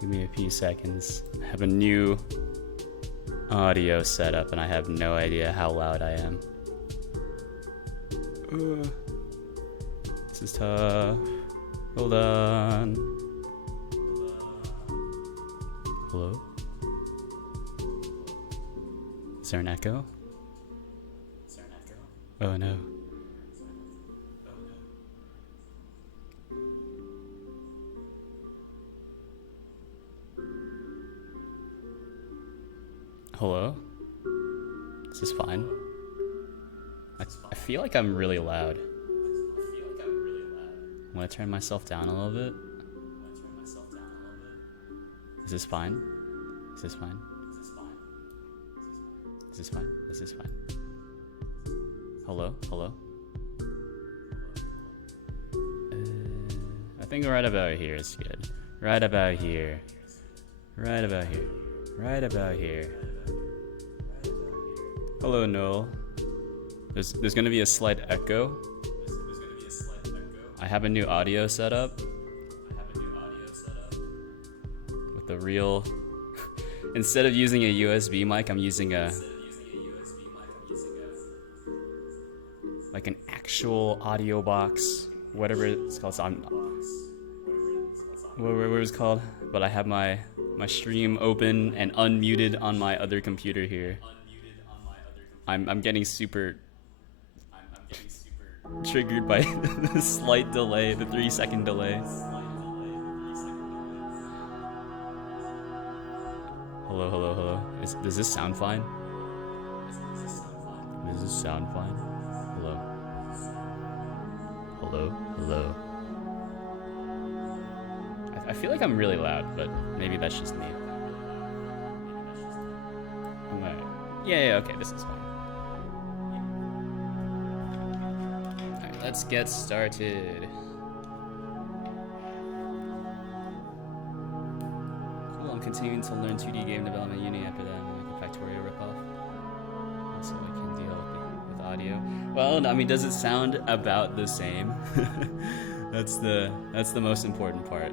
Give me a few seconds. I have a new audio setup and I have no idea how loud I am. This is tough. Hold on. Hello? Is there an echo? Oh no. Hello? Is this fine? I feel like I'm really loud. I'm gonna turn myself down a little bit. Is this fine? Is this fine? Is this fine? Is this fine? Hello? Hello? I think right about here is good. Right about here. Right about here. Right about here. Hello, Noel. There's gonna be a slight echo. I have a new audio setup. With the real... Instead of using a USB mic, I'm using a... like an actual audio box. Whatever it's called. So whatever it's called. But I have my stream open and unmuted on my other computer here. I'm getting super triggered by the slight delay, the 3-second delay. Hello, hello, hello. Does this sound fine? Does this sound fine? Hello. Hello, hello. I feel like I'm really loud, but maybe that's just me. Yeah, okay, this is fine. Alright, let's get started. Cool, I'm continuing to learn 2D game development uni after that. I'm gonna make a Factorio ripoff. So I can deal with audio. Well, I mean, does it sound about the same? That's the most important part.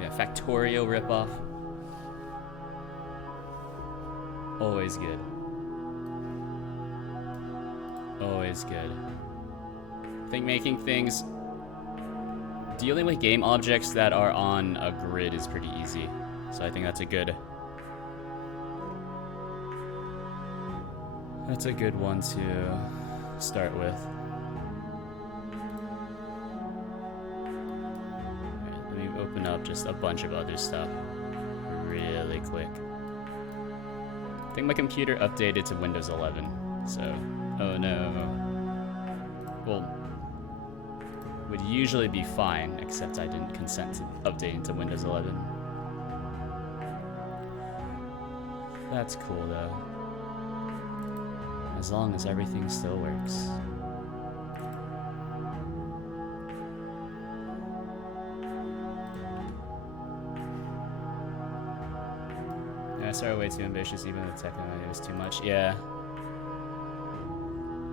Yeah, Factorio ripoff. Always good. Always good. I think making things... Dealing with game objects that are on a grid is pretty easy. So I think that's a good... That's a good one to start with. Alright, let me open up just a bunch of other stuff really quick. I think my computer updated to Windows 11, so... Oh no. Well, would usually be fine, except I didn't consent to updating to Windows 11. That's cool though. As long as everything still works. I started way too ambitious, even the tech it was too much. Yeah.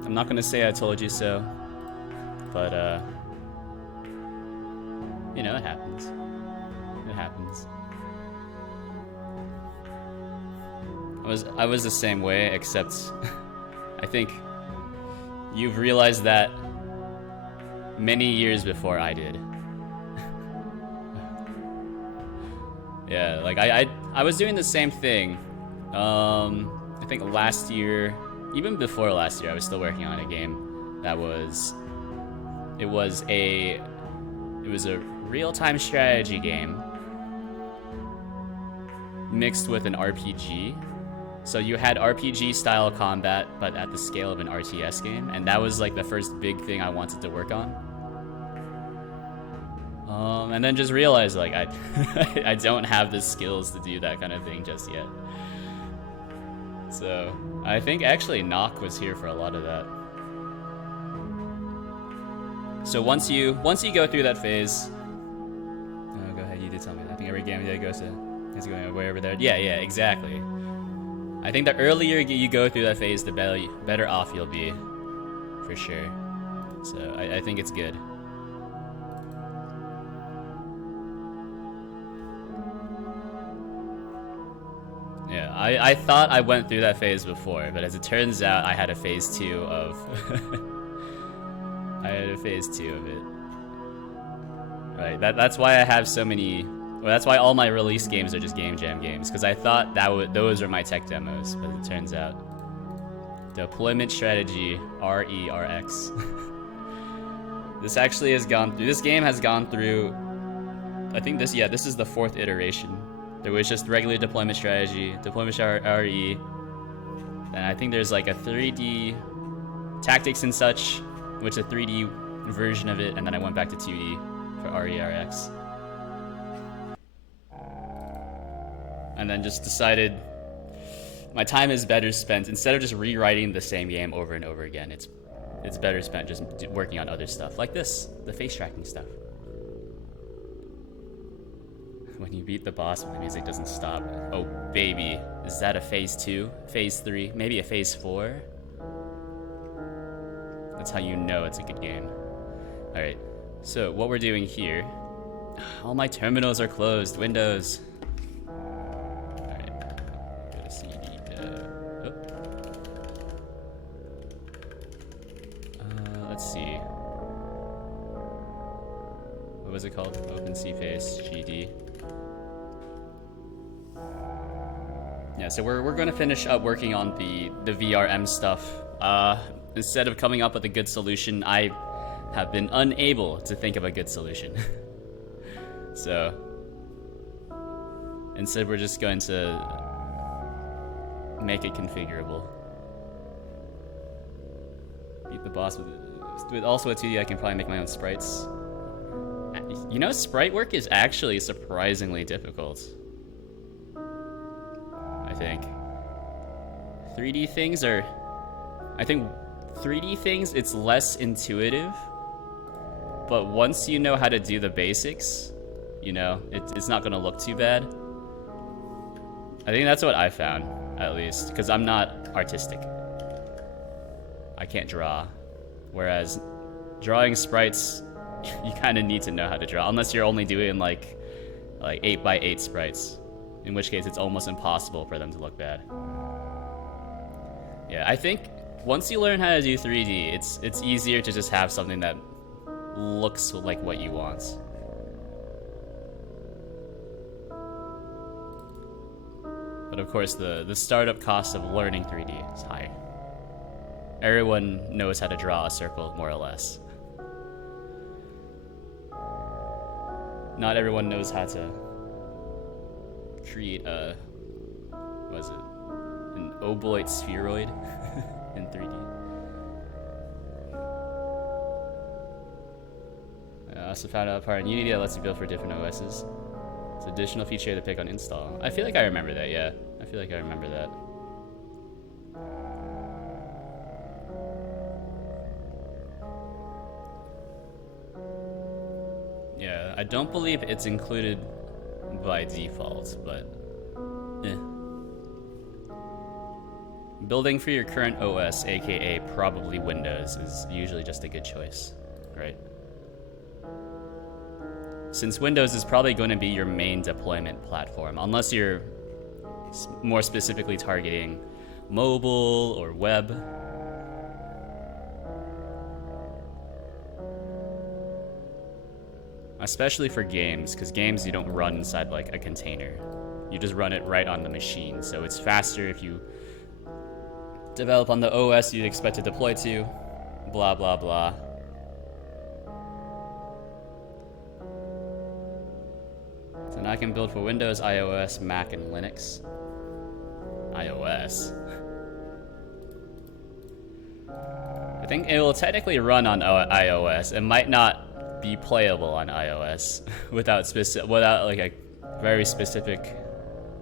I'm not gonna say I told you so, but you know, it happens. It happens. I was the same way, except I think you've realized that many years before I did. Yeah, like I was doing the same thing. I think last year, even before last year, I was still working on a game that was a real-time strategy game mixed with an RPG. So you had RPG style combat, but at the scale of an RTS game, and that was like the first big thing I wanted to work on. And then just realized like I don't have the skills to do that kind of thing just yet. So I think actually Knock was here for a lot of that. So once you go through that phase, oh, go ahead, you did tell me that. I think every game is going way over there. Yeah, exactly. I think the earlier you go through that phase, the better off you'll be, for sure. So I think it's good. I thought I went through that phase before, but as it turns out, I had a phase 2 of... I had a phase 2 of it. Right, that's why I have so many... Well, that's why all my release games are just Game Jam games, because I thought those were my tech demos, but it turns out... Deployment strategy, RERX. This actually has gone through... This game has gone through... I think this is the 4th iteration. There was just regular deployment strategy, deployment RE, and I think there's like a 3D tactics and such, which is a 3D version of it, and then I went back to 2D for RERX. And then just decided my time is better spent, instead of just rewriting the same game over and over again, it's better spent just working on other stuff, like this, the face tracking stuff. When you beat the boss, when the music doesn't stop. Oh, baby. Is that a phase 2? Phase 3? Maybe a phase 4? That's how you know it's a good game. Alright, so what we're doing here... All my terminals are closed. Windows. Alright. Go to CD. Let's see. What was it called? OpenCFace GD. Yeah, so we're going to finish up working on the VRM stuff. Instead of coming up with a good solution, I have been unable to think of a good solution. So, instead we're just going to make it configurable. Beat the boss with also a 2D, I can probably make my own sprites. You know, sprite work is actually surprisingly difficult. I think 3D things are... I think 3D things, it's less intuitive, but once you know how to do the basics, you know, it's not gonna look too bad. I think that's what I found, at least, because I'm not artistic. I can't draw, whereas drawing sprites, you kind of need to know how to draw, unless you're only doing like 8x8 sprites, in which case it's almost impossible for them to look bad. Yeah, I think once you learn how to do 3D, it's easier to just have something that looks like what you want. But of course, the startup cost of learning 3D is high. Everyone knows how to draw a circle, more or less. Not everyone knows how to create a, what is it, an ovoid spheroid in 3D. I also found out a part in Unity that lets you build for different OSs. It's an additional feature to pick on install. I feel like I remember that, yeah. I feel like I remember that. Yeah, I don't believe it's included by default, but Building for your current OS, aka probably Windows, is usually just a good choice, right? Since Windows is probably going to be your main deployment platform, unless you're more specifically targeting mobile or web. Especially for games, because games you don't run inside like a container. You just run it right on the machine, so it's faster if you develop on the OS you'd expect to deploy to, blah blah blah. So now I can build for Windows, iOS, Mac, and Linux. iOS. I think it will technically run on iOS. It might not be playable on iOS without like a very specific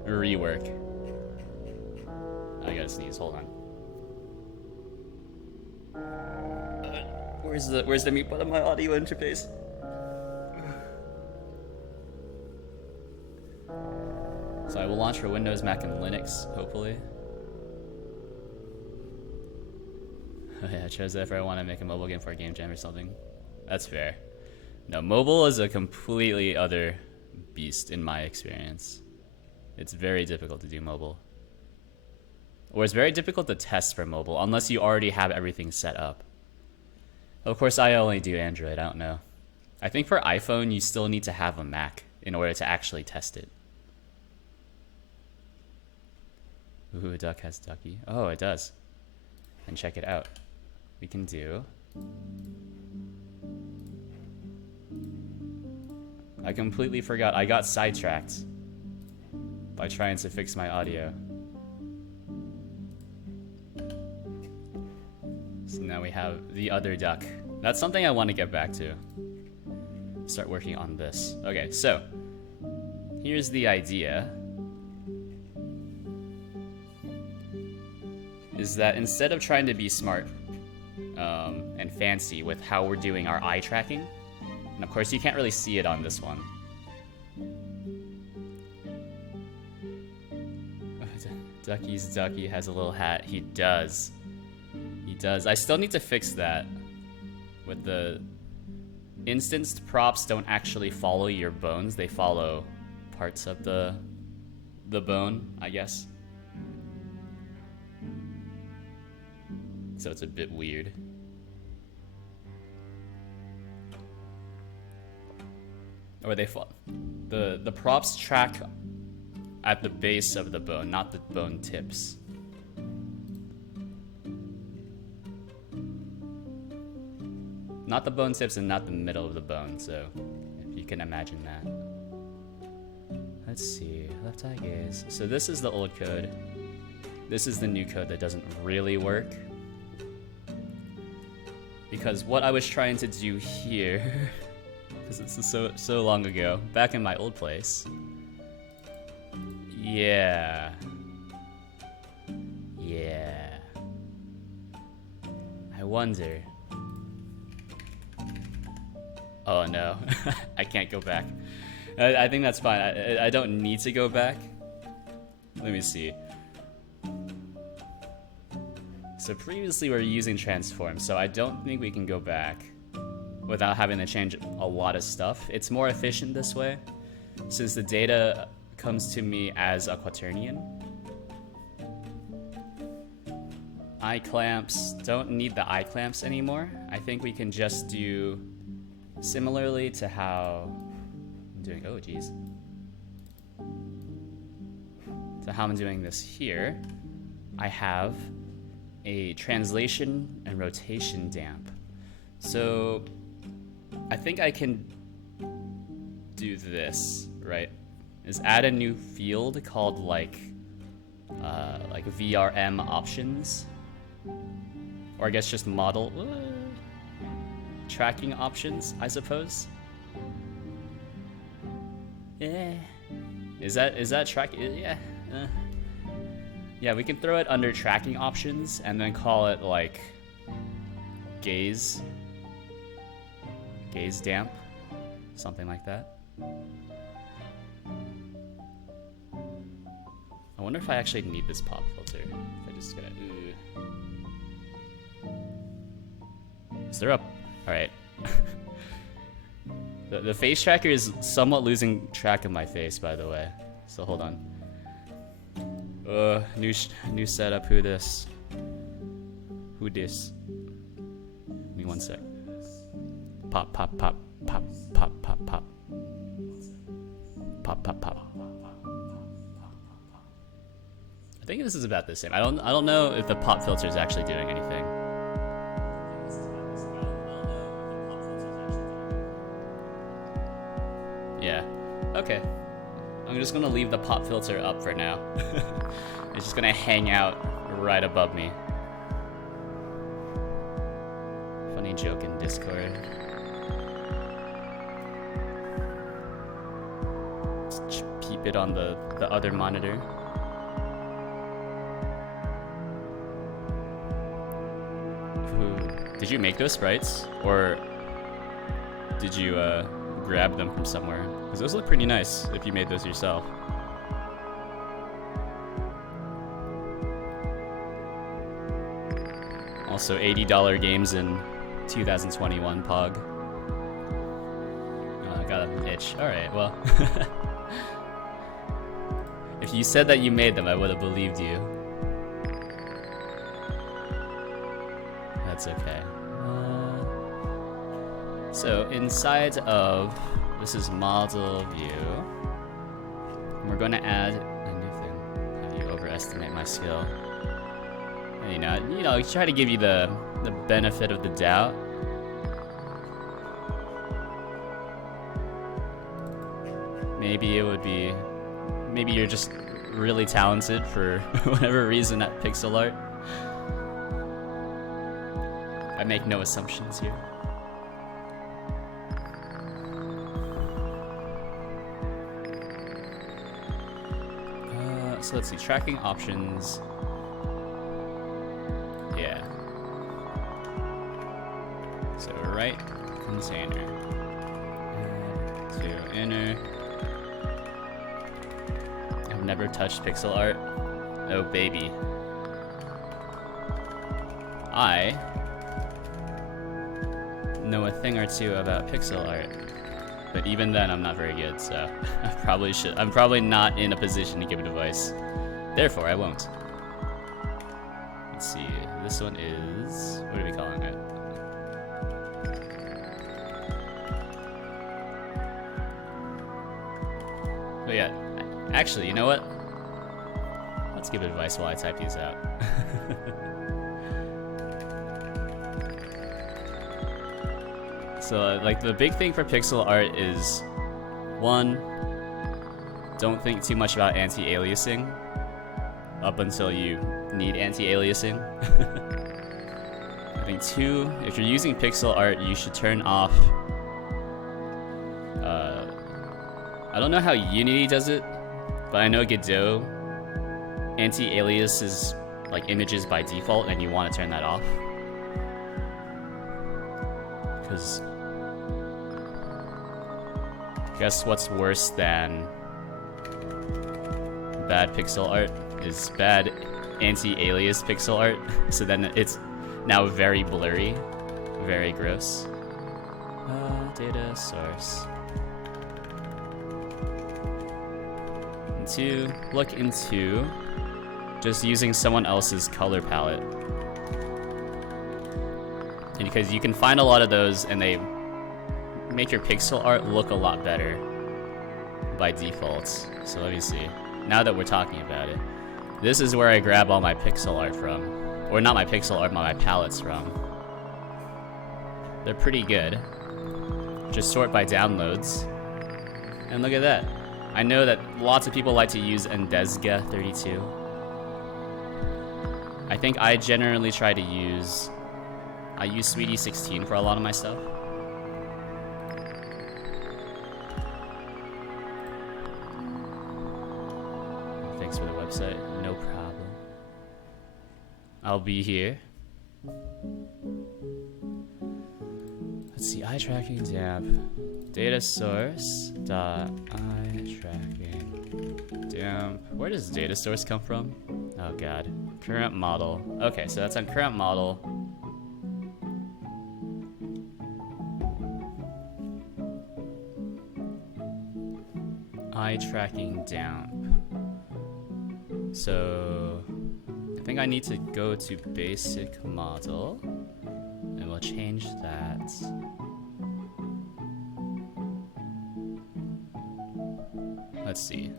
rework. I gotta sneeze. Hold on. Where's the mute button on my audio interface? So I will launch for Windows, Mac, and Linux, hopefully. Oh yeah, I chose that if I want to make a mobile game for a game jam or something. That's fair. No, mobile is a completely other beast in my experience. It's very difficult to do mobile. Or it's very difficult to test for mobile unless you already have everything set up. Of course, I only do Android, I don't know. I think for iPhone, you still need to have a Mac in order to actually test it. Ooh, a duck has ducky. Oh, it does. And check it out. We can do... I completely forgot. I got sidetracked by trying to fix my audio. So now we have the other duck. That's something I want to get back to. Start working on this. Okay, so here's the idea. Is that instead of trying to be smart and fancy with how we're doing our eye tracking, and of course you can't really see it on this one. Ducky's ducky has a little hat. He does. He does. I still need to fix that. With the instanced props don't actually follow your bones. They follow parts of the bone, I guess. So it's a bit weird. Or they fall. The props track at the base of the bone, not the bone tips. Not the bone tips and not the middle of the bone, so if you can imagine that. Let's see, left eye gaze. So this is the old code. This is the new code that doesn't really work. Because what I was trying to do here, because this is so long ago, back in my old place. Yeah. I wonder. Oh no, I can't go back. I think that's fine. I don't need to go back. Let me see. So previously we were using transform, so I don't think we can go back without having to change a lot of stuff. It's more efficient this way, since the data comes to me as a quaternion. Eye clamps, don't need the eye clamps anymore. I think we can just do similarly to how I'm doing, oh geez. To how I'm doing this here, I have a translation and rotation damp. So I think I can do this, right? Is add a new field called like VRM options, or I guess just model tracking options, I suppose. Yeah. Is that track? Yeah. Yeah, we can throw it under tracking options and then call it like gaze damp, something like that. I wonder if I actually need this pop filter. If I just gotta, Is there up? Alright. The face tracker is somewhat losing track of my face, by the way. So hold on. New setup. Who this? Who this? Give me one sec. Pop, pop, pop, pop, pop, pop, pop. Pop, pop, pop. I think this is about the same. I don't know if the pop filter is actually doing anything. Yeah. Okay. I'm just gonna leave the pop filter up for now. It's just gonna hang out right above me. Funny joke in Discord. Let's peep it on the other monitor. Ooh. Did you make those sprites? Or did you grab them from somewhere? Because those look pretty nice if you made those yourself. Also, $80 games in 2021, Pog. Oh, I got an itch. Alright, well. If you said that you made them, I would have believed you. that's okay. So inside of, this is model view. We're going to add a new thing. How do you overestimate my skill? And, you know, try to give you the benefit of the doubt. Maybe it would be, maybe you're just really talented for whatever reason at pixel art. I make no assumptions here. So let's see, tracking options. Yeah. So right container. Add to inner. I've never touched pixel art. Oh baby. I know a thing or two about pixel art. But even then, I'm not very good, so I'm probably not in a position to give advice. Therefore, I won't. Let's see. This one is, what are we calling it? Oh yeah. Actually, you know what? Let's give advice while I type these out. So, like, the big thing for pixel art is, one, don't think too much about anti-aliasing up until you need anti-aliasing. I think two, if you're using pixel art, you should turn off, I don't know how Unity does it, but I know Godot anti-aliases like images by default, and you want to turn that off. Because guess what's worse than bad pixel art is bad anti-alias pixel art. So then it's now very blurry, very gross. Data source. And two, look into just using someone else's color palette. And because you can find a lot of those and they make your pixel art look a lot better by default. So let me see. Now that we're talking about it, this is where I grab all my pixel art from. Or not my pixel art, but my palettes from. They're pretty good. Just sort by downloads. And look at that. I know that lots of people like to use Endesga 32. I think I generally try to use... I use Sweetie 16 for a lot of my stuff. Thanks for the website. No problem. I'll be here. Let's see, eye tracking damp. Data source dot eye tracking damp. Where does data source come from? Oh god. Current model. Okay, so that's on current model. Eye tracking damp. So I think I need to go to basic model and we'll change that. Let's see.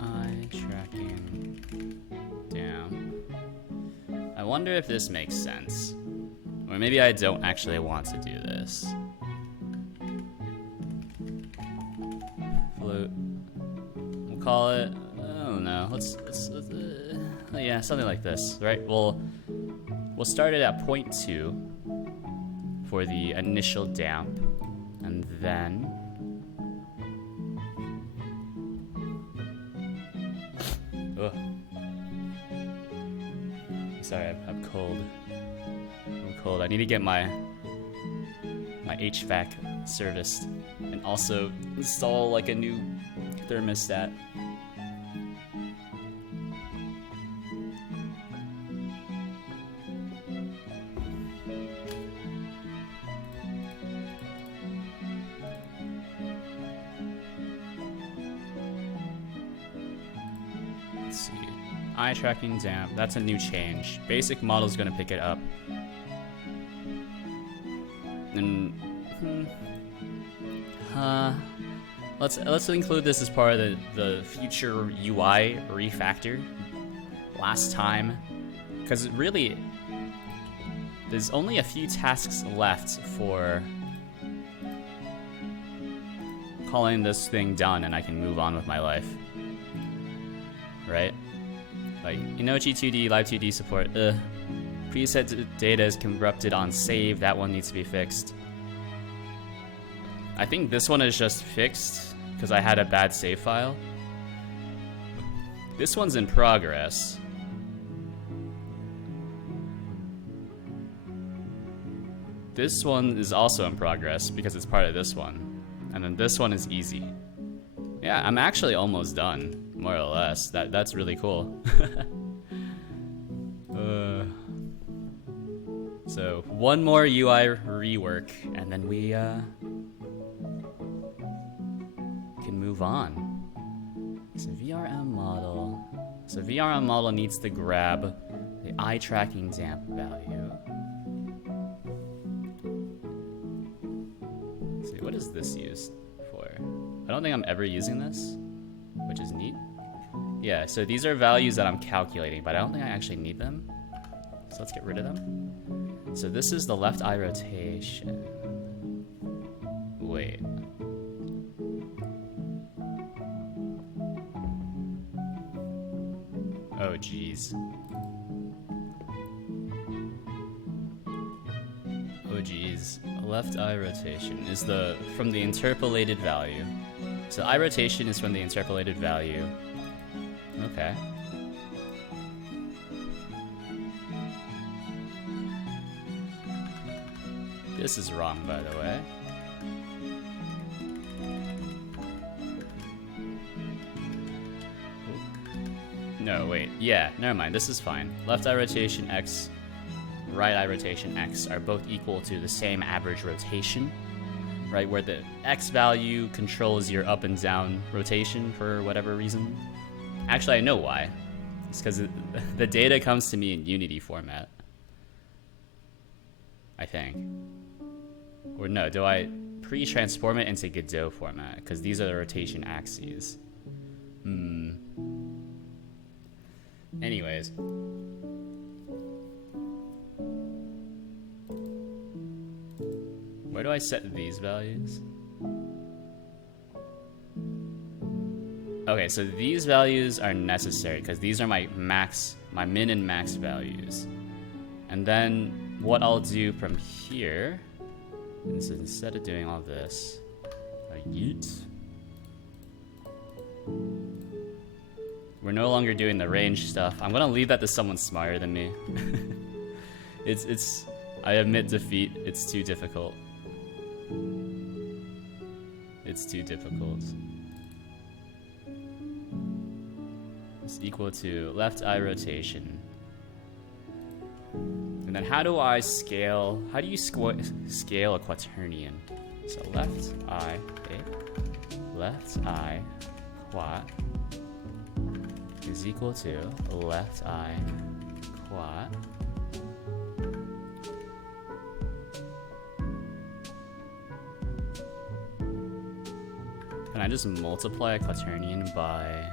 Eye tracking damp. I wonder if this makes sense. Or maybe I don't actually want to do this. Float. We'll call it, I don't know, let's yeah, something like this, right? We'll start it at 0.2 for the initial damp, and then ugh. Sorry, I'm cold. I'm cold. I need to get my HVAC serviced and also install like a new thermostat. Let's see. eye tracking damp. That's a new change. Basic model's gonna pick it up. And let's include this as part of the future UI refactor. Last time, because really, there's only a few tasks left for calling this thing done, and I can move on with my life. Right? Like Inochi 2D, Live 2D support. Preset data is corrupted on save. That one needs to be fixed. I think this one is just fixed because I had a bad save file. This one's in progress. This one is also in progress because it's part of this one. And then this one is easy. Yeah, I'm actually almost done, more or less. That's really cool. So one more UI rework, and then we can move on. So VRM model. So VRM model needs to grab the eye tracking damp value. Let's see, what is this used for? I don't think I'm ever using this, which is neat. Yeah, so these are values that I'm calculating, but I don't think I actually need them. So let's get rid of them. So this is the left eye rotation. Wait. Oh, geez. Oh, geez. Left eye rotation is from the interpolated value. So eye rotation is from the interpolated value. Okay. This is wrong, by the way. No, wait. Yeah, never mind. This is fine. Left eye rotation X, right eye rotation X are both equal to the same average rotation, right? Where the X value controls your up and down rotation for whatever reason. Actually, I know why. It's because the data comes to me in Unity format. I think. Or no, do I pre-transform it into Godot format? Because these are the rotation axes. Anyways. Where do I set these values? Okay, so these values are necessary because these are my min and max values. And then what I'll do from here is instead of doing all this, we're no longer doing the range stuff. I'm gonna leave that to someone smarter than me. I admit defeat. It's too difficult. It's too difficult. It's equal to left eye rotation. And then how do I scale? How do you scale a quaternion? So left eye quat is equal to left eye quat Can I just multiply a quaternion by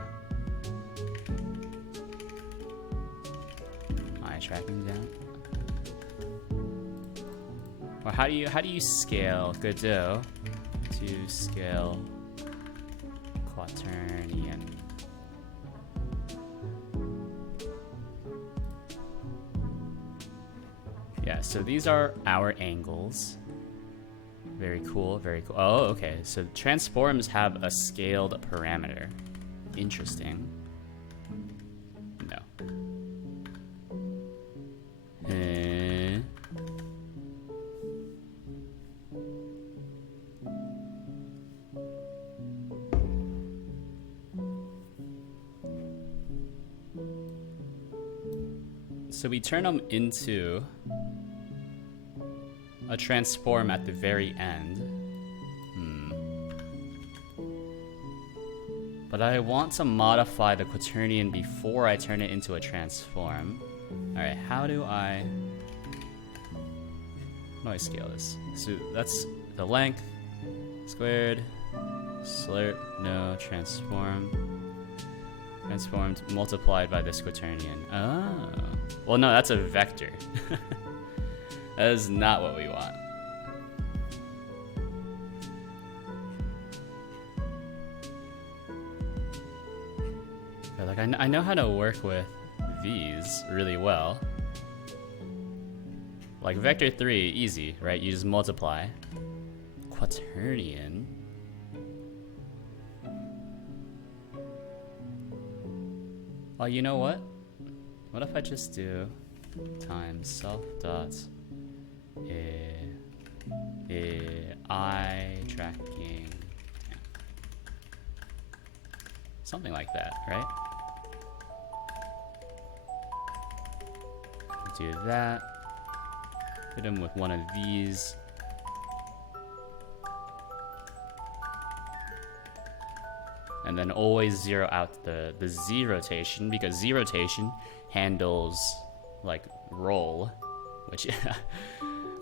eye tracking down? Or how do you scale Godot to scale quaternion? Yeah, so these are our angles. Very cool, very cool. Oh, okay. So transforms have a scaled parameter. Interesting. No. So we turn them into a transform at the very end. But I want to modify the quaternion before I turn it into a transform. Alright, how do I scale this? So that's the length, squared, slurp, no, transformed, multiplied by this quaternion. Oh. Well, no, that's a vector. That is not what we want. But like, I know how to work with these really well. Like vector 3, easy, right? You just multiply. Quaternion. Oh, you know what? What if I just do times self dot I tracking, something like that, right? Do that. Hit him with one of these. And then always zero out the Z rotation, because Z rotation handles like roll, which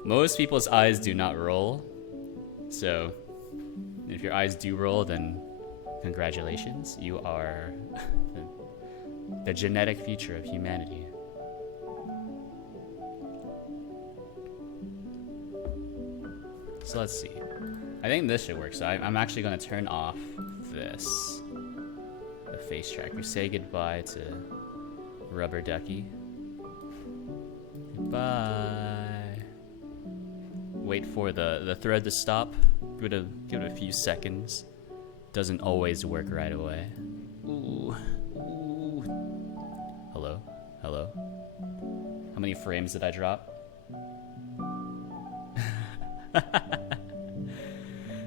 most people's eyes do not roll. So if your eyes do roll, then congratulations, you are the genetic future of humanity. So let's see. I think this should work. So I'm actually going to turn off this, the face tracker. Say goodbye to Rubber Ducky. Goodbye. Wait for the thread to stop. Give it a few seconds. Doesn't always work right away. Ooh. Ooh. Hello? Hello? How many frames did I drop?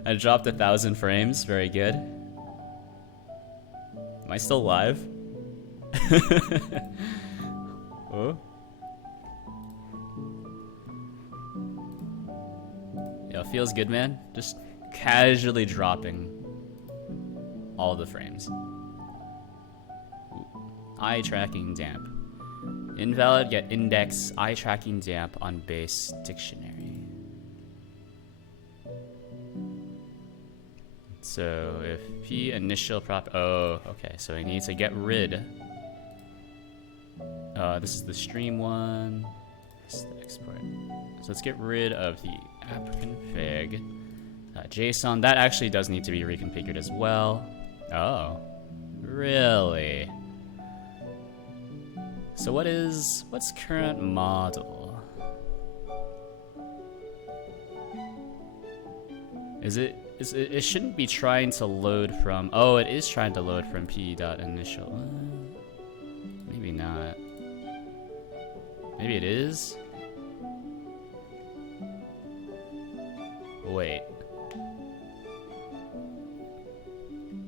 I dropped 1,000 frames. Very good. Am I still live? Oh? Yeah, feels good, man. Just casually dropping all the frames. Ooh. Eye tracking damp. Invalid get index eye tracking damp on base dictionary. So if P initial prop, oh, okay. So I need to get rid. This is the stream one. This is the export. So let's get rid of the app config. JSON, that actually does need to be reconfigured as well. Oh, really? So what's current model? It shouldn't be trying to load from, oh, it is trying to load from p.initial. Maybe not. Maybe it is? Wait.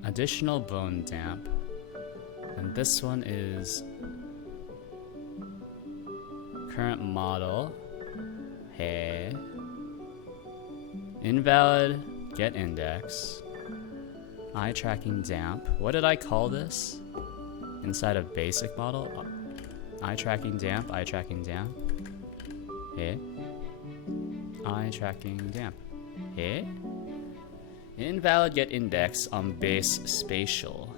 Additional bone damp. And this one is current model. Hey. Invalid get index. Eye tracking damp. What did I call this? Inside of basic model? Eye tracking damp, eye tracking damp. Hey. Eye tracking damp. Hey. Invalid get index on base spatial.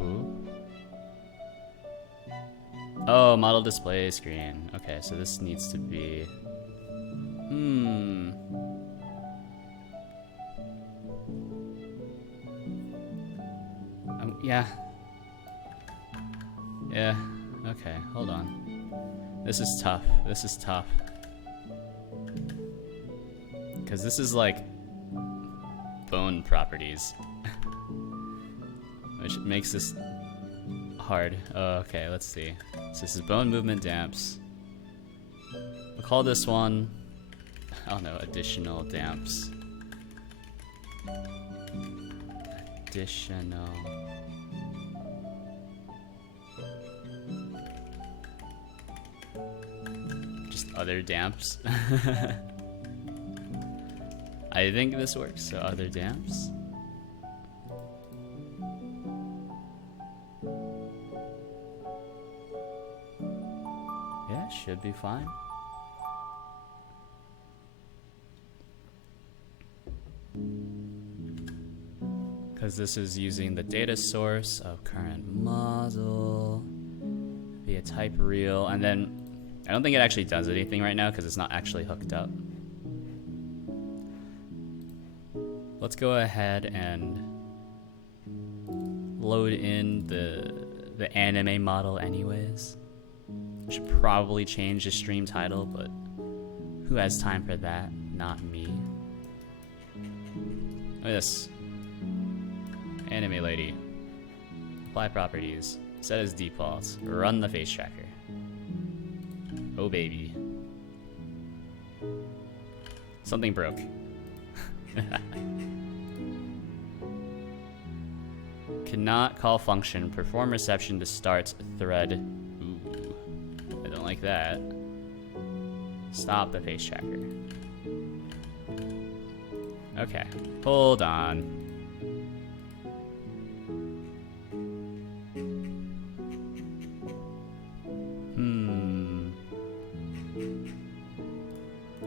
Ooh. Oh, model display screen. Okay, so this needs to be... Yeah. Yeah, okay, hold on. This is tough. This is tough. Because this is like bone properties. Which makes this hard. Oh, okay, let's see. So this is bone movement damps. We'll call this one, I don't know, additional damps. Additional. Just other damps. I think this works. So other damps. Yeah, should be fine. Because this is using the data source of current model via type real, and then I don't think it actually does anything right now because it's not actually hooked up. Let's go ahead and load in the anime model anyways. Should probably change the stream title, but who has time for that? Not me. Look at this. Anime lady. Apply properties. Set as default. Run the face tracker. Oh baby. Something broke. Cannot call function. Perform reception to start thread. Ooh. I don't like that. Stop the face tracker. Okay. Hold on.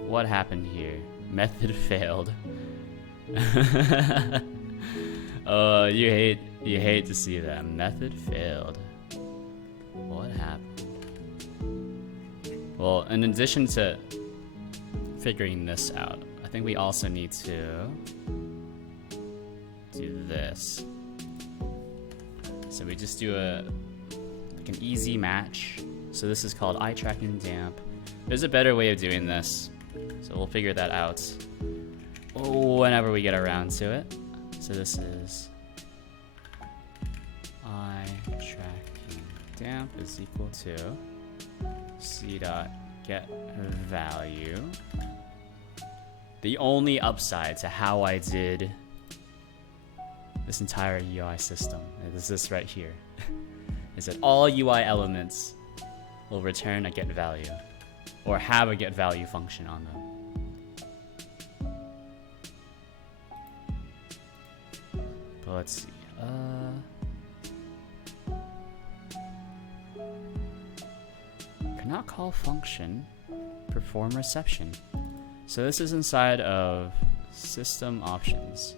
What happened here? Method failed. Oh, you hate to see that. Method failed. What happened? Well, in addition to figuring this out, I think we also need to do this. So we just do like an easy match. So this is called eye tracking damp. There's a better way of doing this. So we'll figure that out whenever we get around to it. So this is eye tracking damp is equal to c dot get value. The only upside to how I did this entire UI system is this right here. Is that all UI elements will return a get value or have a get value function on them. But let's see. Cannot call function. Perform reception. So this is inside of system options.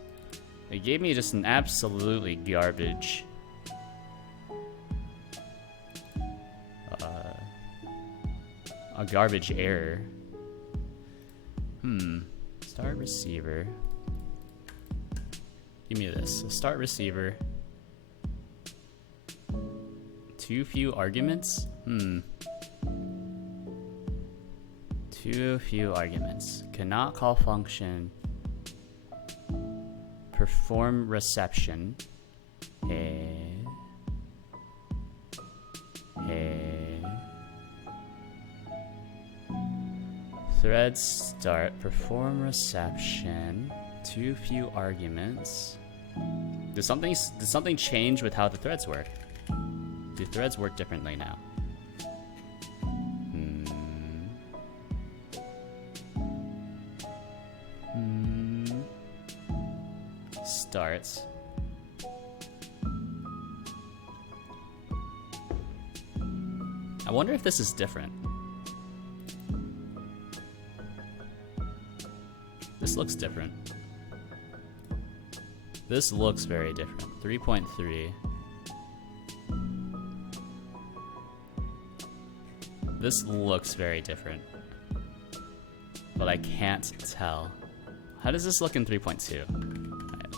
It gave me just an absolutely garbage a garbage error. Start receiver. Give me this. So start receiver. Too few arguments? Too few arguments. Cannot call function. Perform reception. Hey. Thread start. Perform reception. Too few arguments. Did something change with how the threads work? Do threads work differently now? Starts. I wonder if this is different. This looks different. This looks very different. 3.3. This looks very different. But I can't tell. How does this look in 3.2? Right.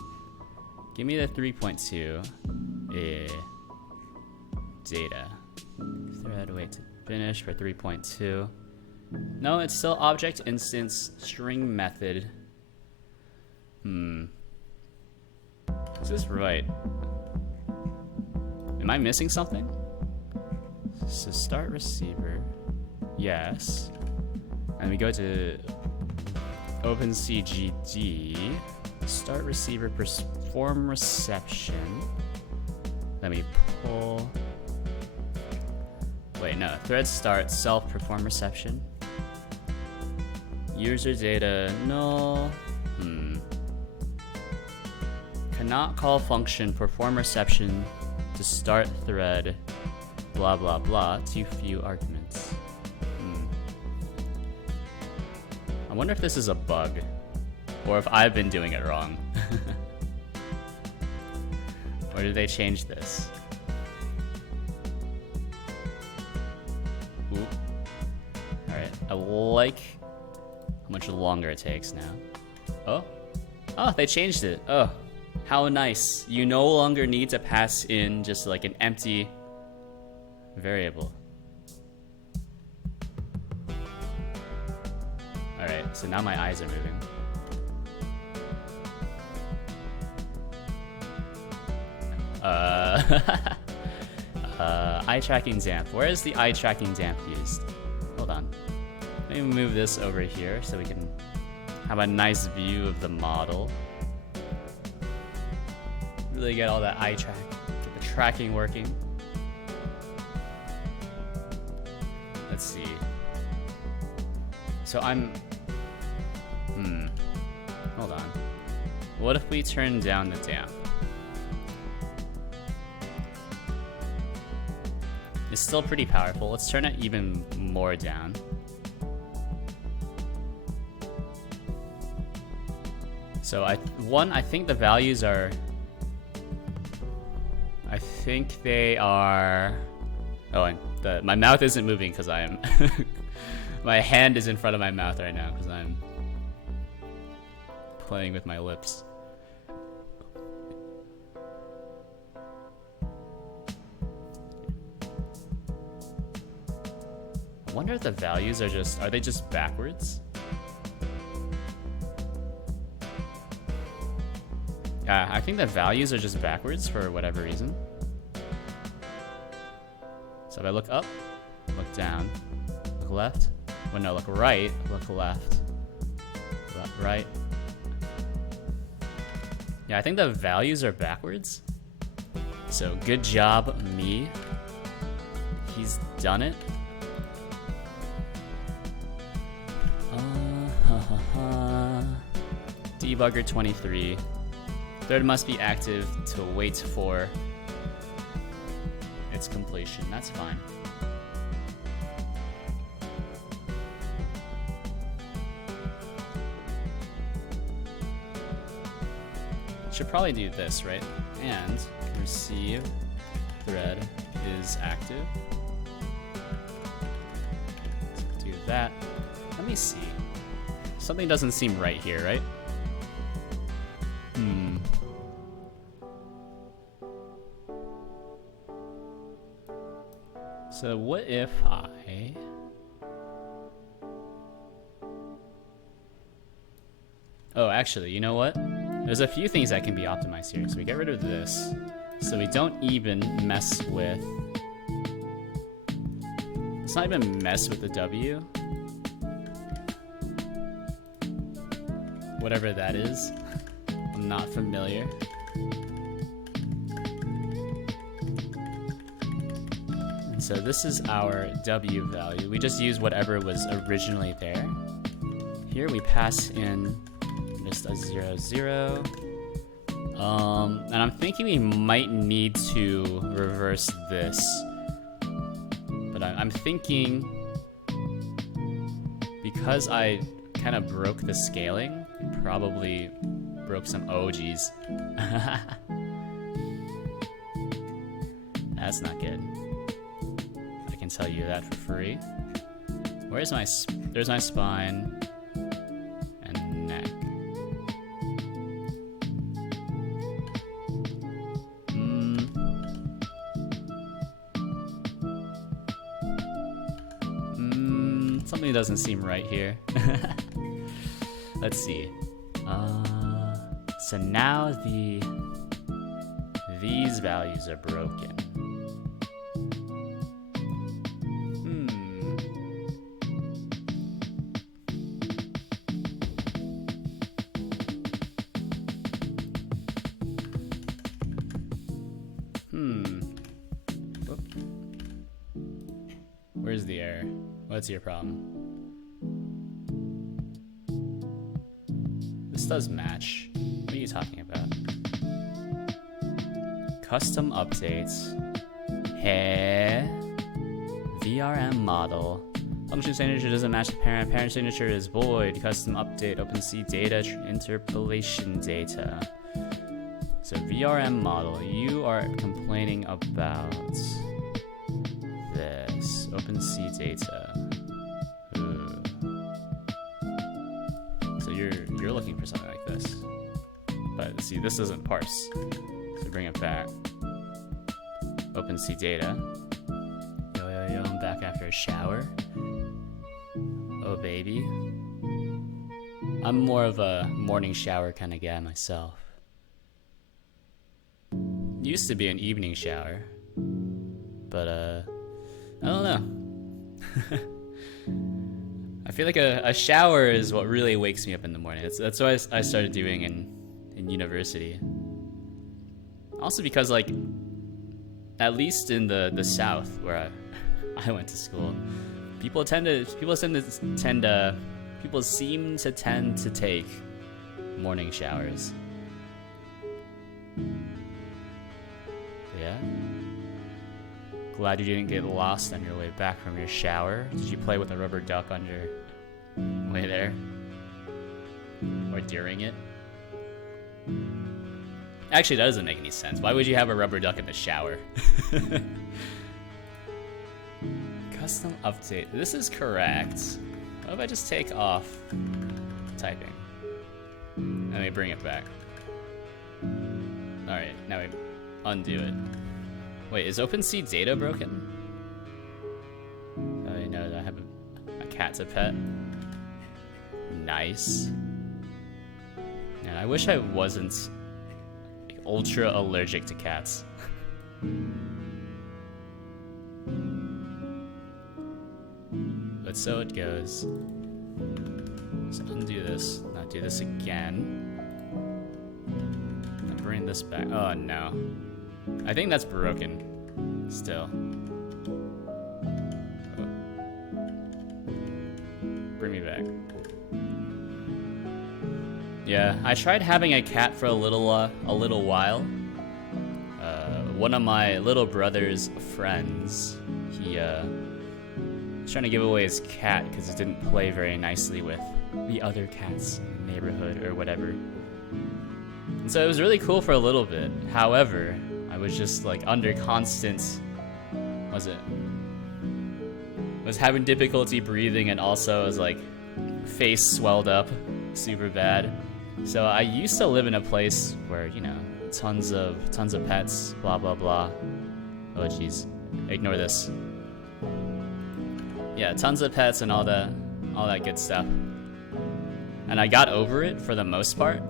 Give me the 3.2 data. Thread wait to finish for 3.2. No, it's still object instance string method. Is this right? Am I missing something? So start receiver. Yes. And we go to OpenCGD. Start receiver, perform reception. Let me pull. Wait, no. Thread start, self perform reception. User data, null. Cannot call function perform reception to start thread, blah blah blah, too few arguments. I wonder if this is a bug, or if I've been doing it wrong. Or did they change this? Ooh. Alright, I like how much longer it takes now. Oh? Oh, they changed it. Oh, how nice. You no longer need to pass in just like an empty variable. Alright, so now my eyes are moving. Eye tracking damp. Where is the eye tracking damp used? Hold on. Let me move this over here so we can have a nice view of the model. Really get all that eye track, get the tracking working. Let's see. So I'm... Hold on. What if we turn down the damp? It's still pretty powerful. Let's turn it even more down. So I think the values are... I think they are... Oh, and my mouth isn't moving because I am... My hand is in front of my mouth right now because I'm playing with my lips. I wonder if the values are they just backwards? Yeah, I think the values are just backwards for whatever reason. So if I look up, look down, look left, well no, look right, look left, right. Yeah, I think the values are backwards. So good job, me. He's done it. Debugger 23. Thread must be active to wait for its completion. That's fine. Should probably do this, right? And receive thread is active. Let's do that. Let me see. Something doesn't seem right here, right? So what if I... Oh, actually, you know what? There's a few things that can be optimized here. So we get rid of this. So we don't even mess with... Let's not even mess with the W. Whatever that is. I'm not familiar. And so this is our W value. We just use whatever was originally there. Here we pass in just a 0, 0. And I'm thinking we might need to reverse this. But I'm thinking because I kind of broke the scaling, probably broke some OGs. That's not good. I can tell you that for free. Where's my... There's my spine and neck. Something doesn't seem right here. Let's see. So now these values are broken. Whoop. Where's the error? What's your problem? This does match. What are you talking about? custom updates. Hey. VRM model. Function signature doesn't match the parent. Parent signature is void. Custom update. OpenSea data. Interpolation data. So VRM model. You are complaining about this. OpenSea data. Ooh. So you're looking for something like this. But see, this doesn't parse. So bring it back. OpenSea data. Yo, I'm back after a shower. Oh, baby. I'm more of a morning shower kind of guy myself. Used to be an evening shower. But, I don't know. I feel like a shower is what really wakes me up in the morning. That's what I started doing in university. Also because, like, at least in the South where I went to school, people seem to tend to take morning showers. Yeah. Glad you didn't get lost on your way back from your shower. Did you play with a rubber duck on your way there? Or during it? Actually, that doesn't make any sense. Why would you have a rubber duck in the shower? Custom update. This is correct. What if I just take off typing? Let me bring it back. Alright, now we undo it. Wait, is OpenSea data broken? Oh, you know, I have a cat's a pet. Nice. And I wish I wasn't ultra allergic to cats. But so it goes. So undo this. Now do this again. And bring this back. Oh no. I think that's broken. Still. Oh. Bring me back. Yeah, I tried having a cat for a little while. One of my little brother's friends, he was trying to give away his cat because it didn't play very nicely with the other cats in the neighborhood or whatever. And so it was really cool for a little bit. However, I was just like under constant, was having difficulty breathing, and also was like face swelled up super bad. So I used to live in a place where, you know, tons of pets, blah blah blah. Oh jeez, ignore this. Yeah, tons of pets and all that good stuff. And I got over it for the most part.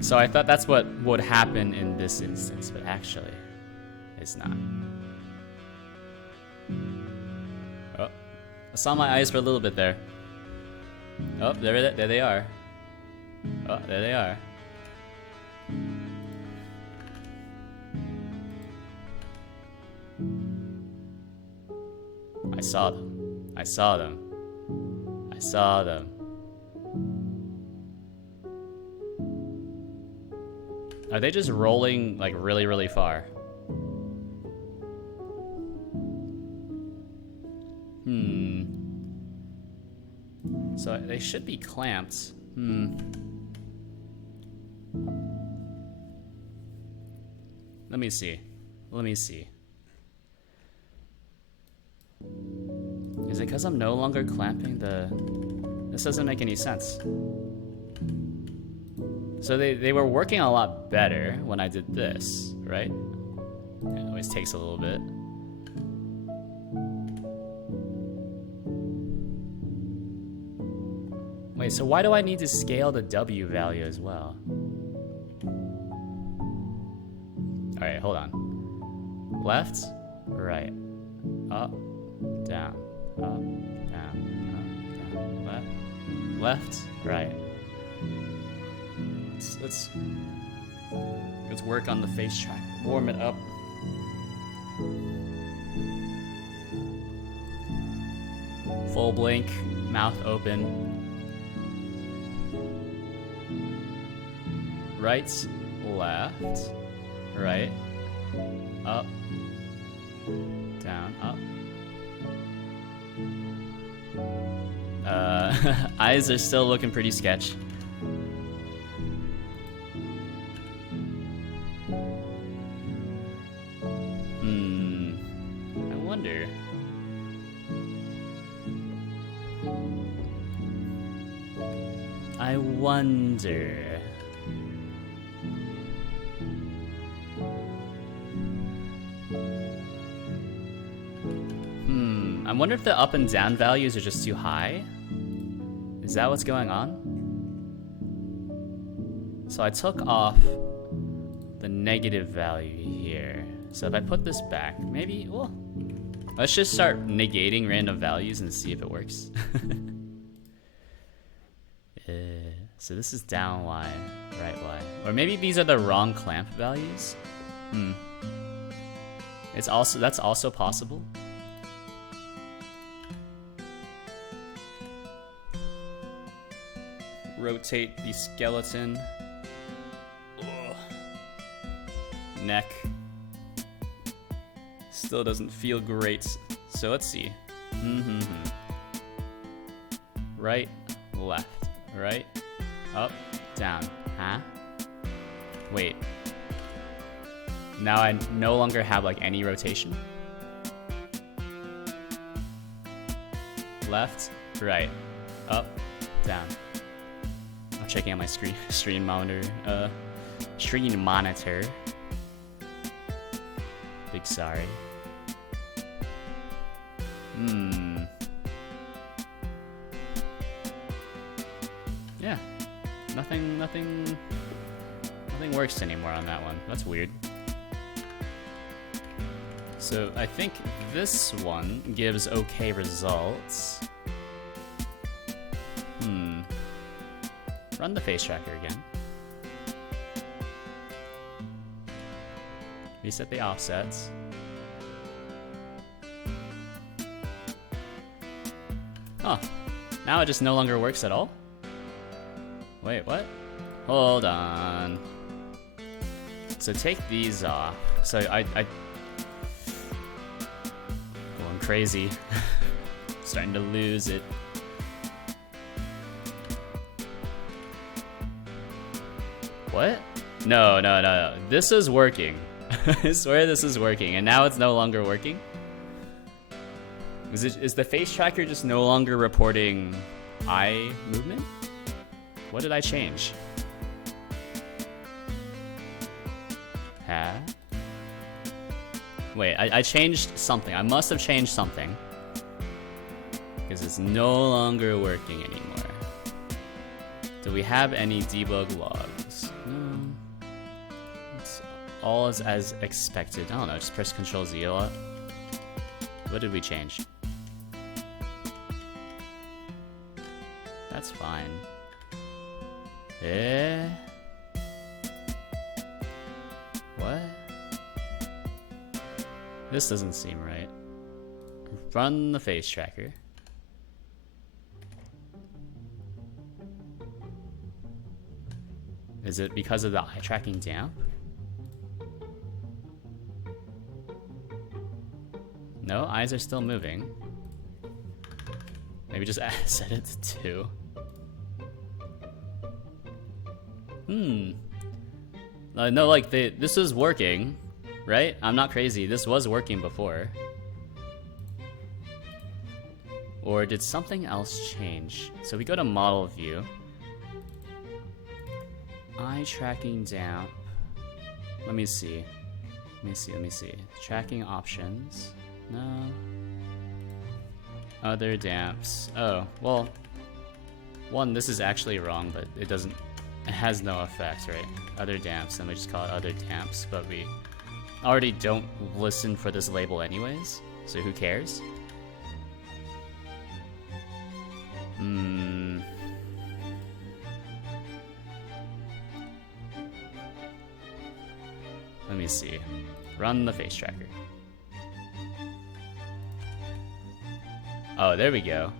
So I thought that's what would happen in this instance, but actually, it's not. Oh, I saw my eyes for a little bit there. Oh, there they are. Oh, there they are. I saw them. I saw them. I saw them. Are they just rolling like really, really far? So they should be clamped. Let me see. Is it because I'm no longer clamping the... This doesn't make any sense. So they were working a lot better when I did this, right? It always takes a little bit. Wait, so why do I need to scale the W value as well? Alright, hold on. Left, right, up, down, up, down, up, down, left, right. Let's work on the face track. Warm it up. Full blink, mouth open. right, left, right, up, down, up. Eyes are still looking pretty sketch. I wonder. I wonder. I wonder if the up and down values are just too high. Is that what's going on? So I took off the negative value here. So if I put this back, maybe, well, let's just start negating random values and see if it works. So this is down Y, right Y. Or maybe these are the wrong clamp values. That's also possible. Rotate the skeleton. Ugh. Neck. Still doesn't feel great. So let's see. Right, left, right, up, down. Huh? Wait. Now I no longer have like any rotation. Left, right, up, down. I'm checking out my screen monitor. Screen monitor. Big sorry. Yeah. Nothing works anymore on that one. That's weird. So I think this one gives okay results. Run the face tracker again. Reset the offsets. Huh. Now it just no longer works at all? Wait, what? Hold on. So take these off. So I going crazy. Starting to lose it. What? No. This is working. I swear this is working, and now it's no longer working? Is the face tracker just no longer reporting eye movement? What did I change? Huh? Wait, I changed something. I must have changed something. Because it's no longer working anymore. Do we have any debug logs? No. It's all as expected. I don't know, just press Ctrl Z a lot. What did we change? That's fine. What? This doesn't seem right. Run the face tracker. Is it because of the eye tracking damp? No, eyes are still moving. Maybe just set it to 2. No, like this is working, right? I'm not crazy. This was working before. Or did something else change? So we go to model view. Eye tracking damp. Let me see. Tracking options. No. Other damps. Oh, well. One, this is actually wrong, but it has no effect, right? Other damps, and we just call it other damps, but we already don't listen for this label anyways, so who cares? Let me see. Run the face tracker. Oh, there we go.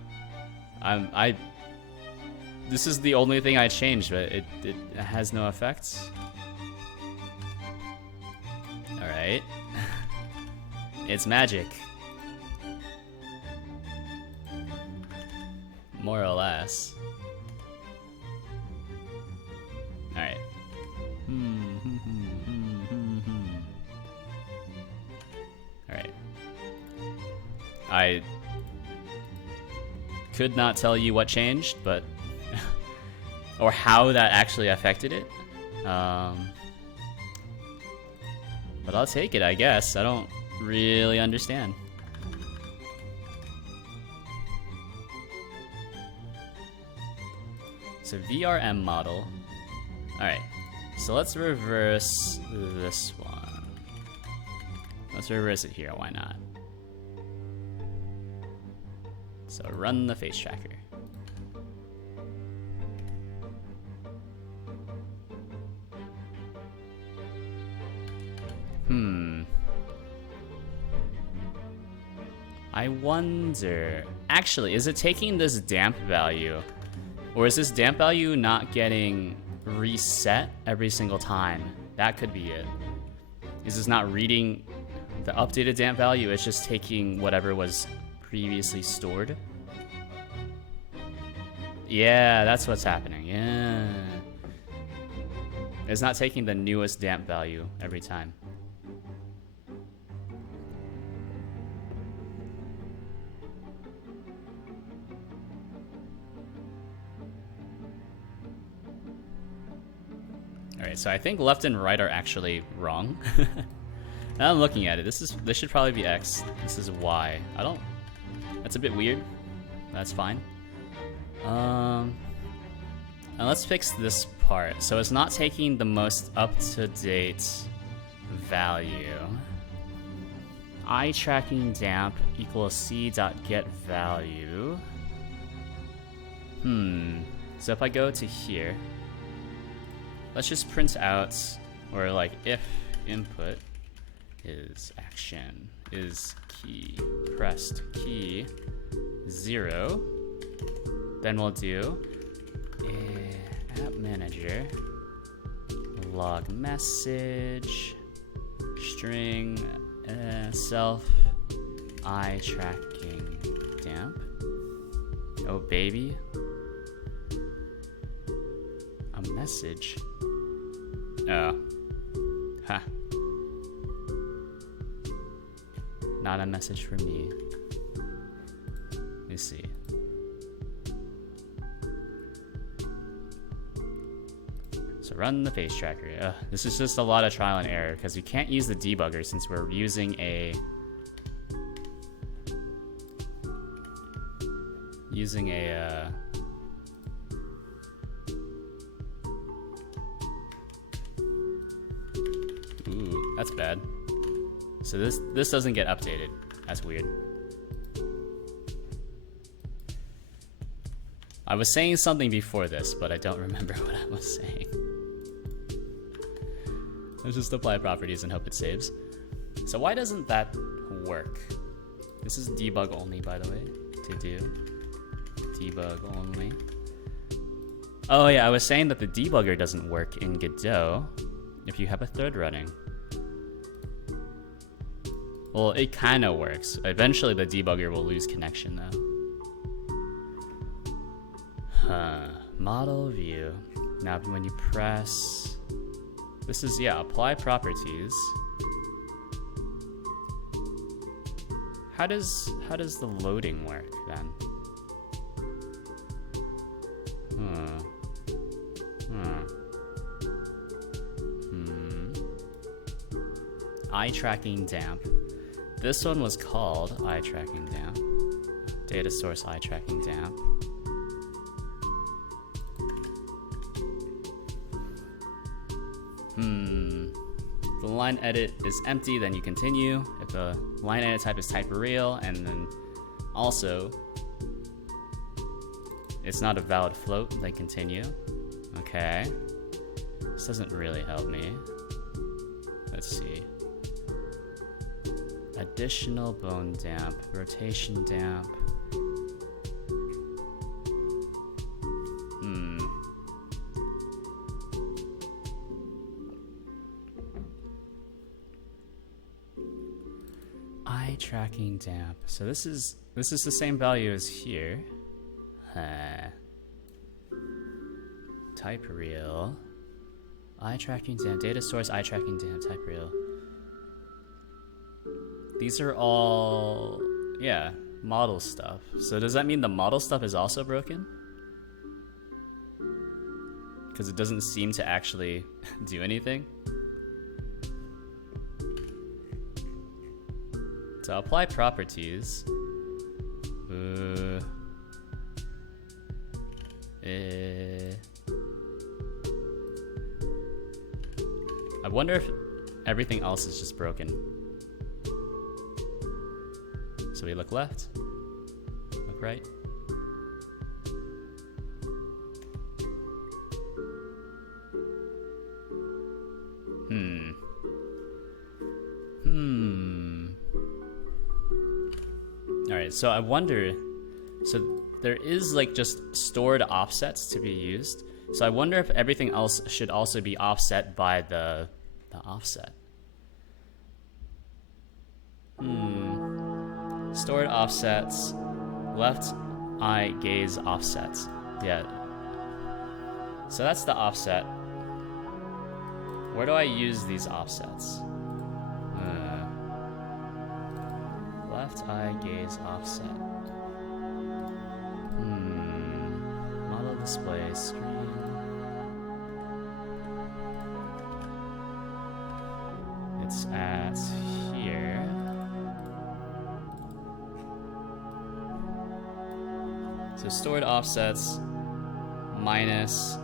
This is the only thing I changed, but it has no effects. Alright. It's magic. More or less. Alright. Alright. I could not tell you what changed, but or how that actually affected it. But I'll take it, I guess. I don't really understand. So VRM model. Alright, so let's reverse this one. Let's reverse it here, why not? So run the face tracker. I wonder... Actually, is it taking this damp value? Or is this damp value not getting reset every single time? That could be it. Is this not reading the updated damp value? It's just taking whatever was previously stored? Yeah, that's what's happening. Yeah. It's not taking the newest damp value every time. Alright, so I think left and right are actually wrong. Now I'm looking at it. This should probably be X. This is Y. I don't... That's a bit weird. That's fine. And let's fix this part. So it's not taking the most up-to-date value. I tracking damp equals c.getValue. So if I go to here, let's just print out, or like if input is action is key pressed key 0, then we'll do app manager log message string self eye tracking damp. Oh baby, a message. Oh, ha. Not a message for me. Let me see. So run the face tracker. This is just a lot of trial and error because we can't use the debugger since we're using a ooh, that's bad. So this doesn't get updated. That's weird. I was saying something before this, but I don't remember what I was saying. Let's just apply properties and hope it saves. So why doesn't that work? This is debug only, by the way, to do. Debug only. Oh yeah, I was saying that the debugger doesn't work in Godot if you have a thread running. Well, it kind of works. Eventually the debugger will lose connection though. Model view. Now when you press... This is, yeah, apply properties. How does the loading work then? Eye tracking damp. This one was called eye tracking damp. Data source eye tracking damp. The line edit is empty, then you continue. If the line edit type is type real, and then also it's not a valid float, then continue. Okay. This doesn't really help me. Let's see. Additional bone damp, rotation damp. eye tracking damp. So this is the same value as here. Type real. Eye tracking damp. Data source eye tracking damp. Type real. These are all, yeah, model stuff. So does that mean the model stuff is also broken? Because it doesn't seem to actually do anything. So apply properties. I wonder if everything else is just broken. So we look left, look right. Alright, so I wonder, so there is like just stored offsets to be used. So I wonder if everything else should also be offset by the offset. Stored offsets, left eye gaze offsets. Yeah. So that's the offset. Where do I use these offsets? Left eye gaze offset. Model display screen. It's at here. So stored offsets minus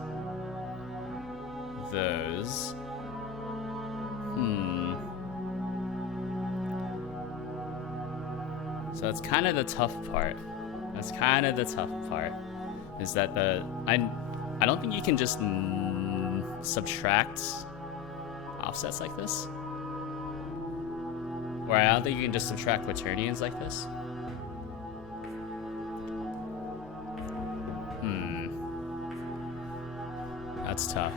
those. So that's kind of the tough part. Is that I don't think you can just subtract offsets like this. Or I don't think you can just subtract quaternions like this. That's tough.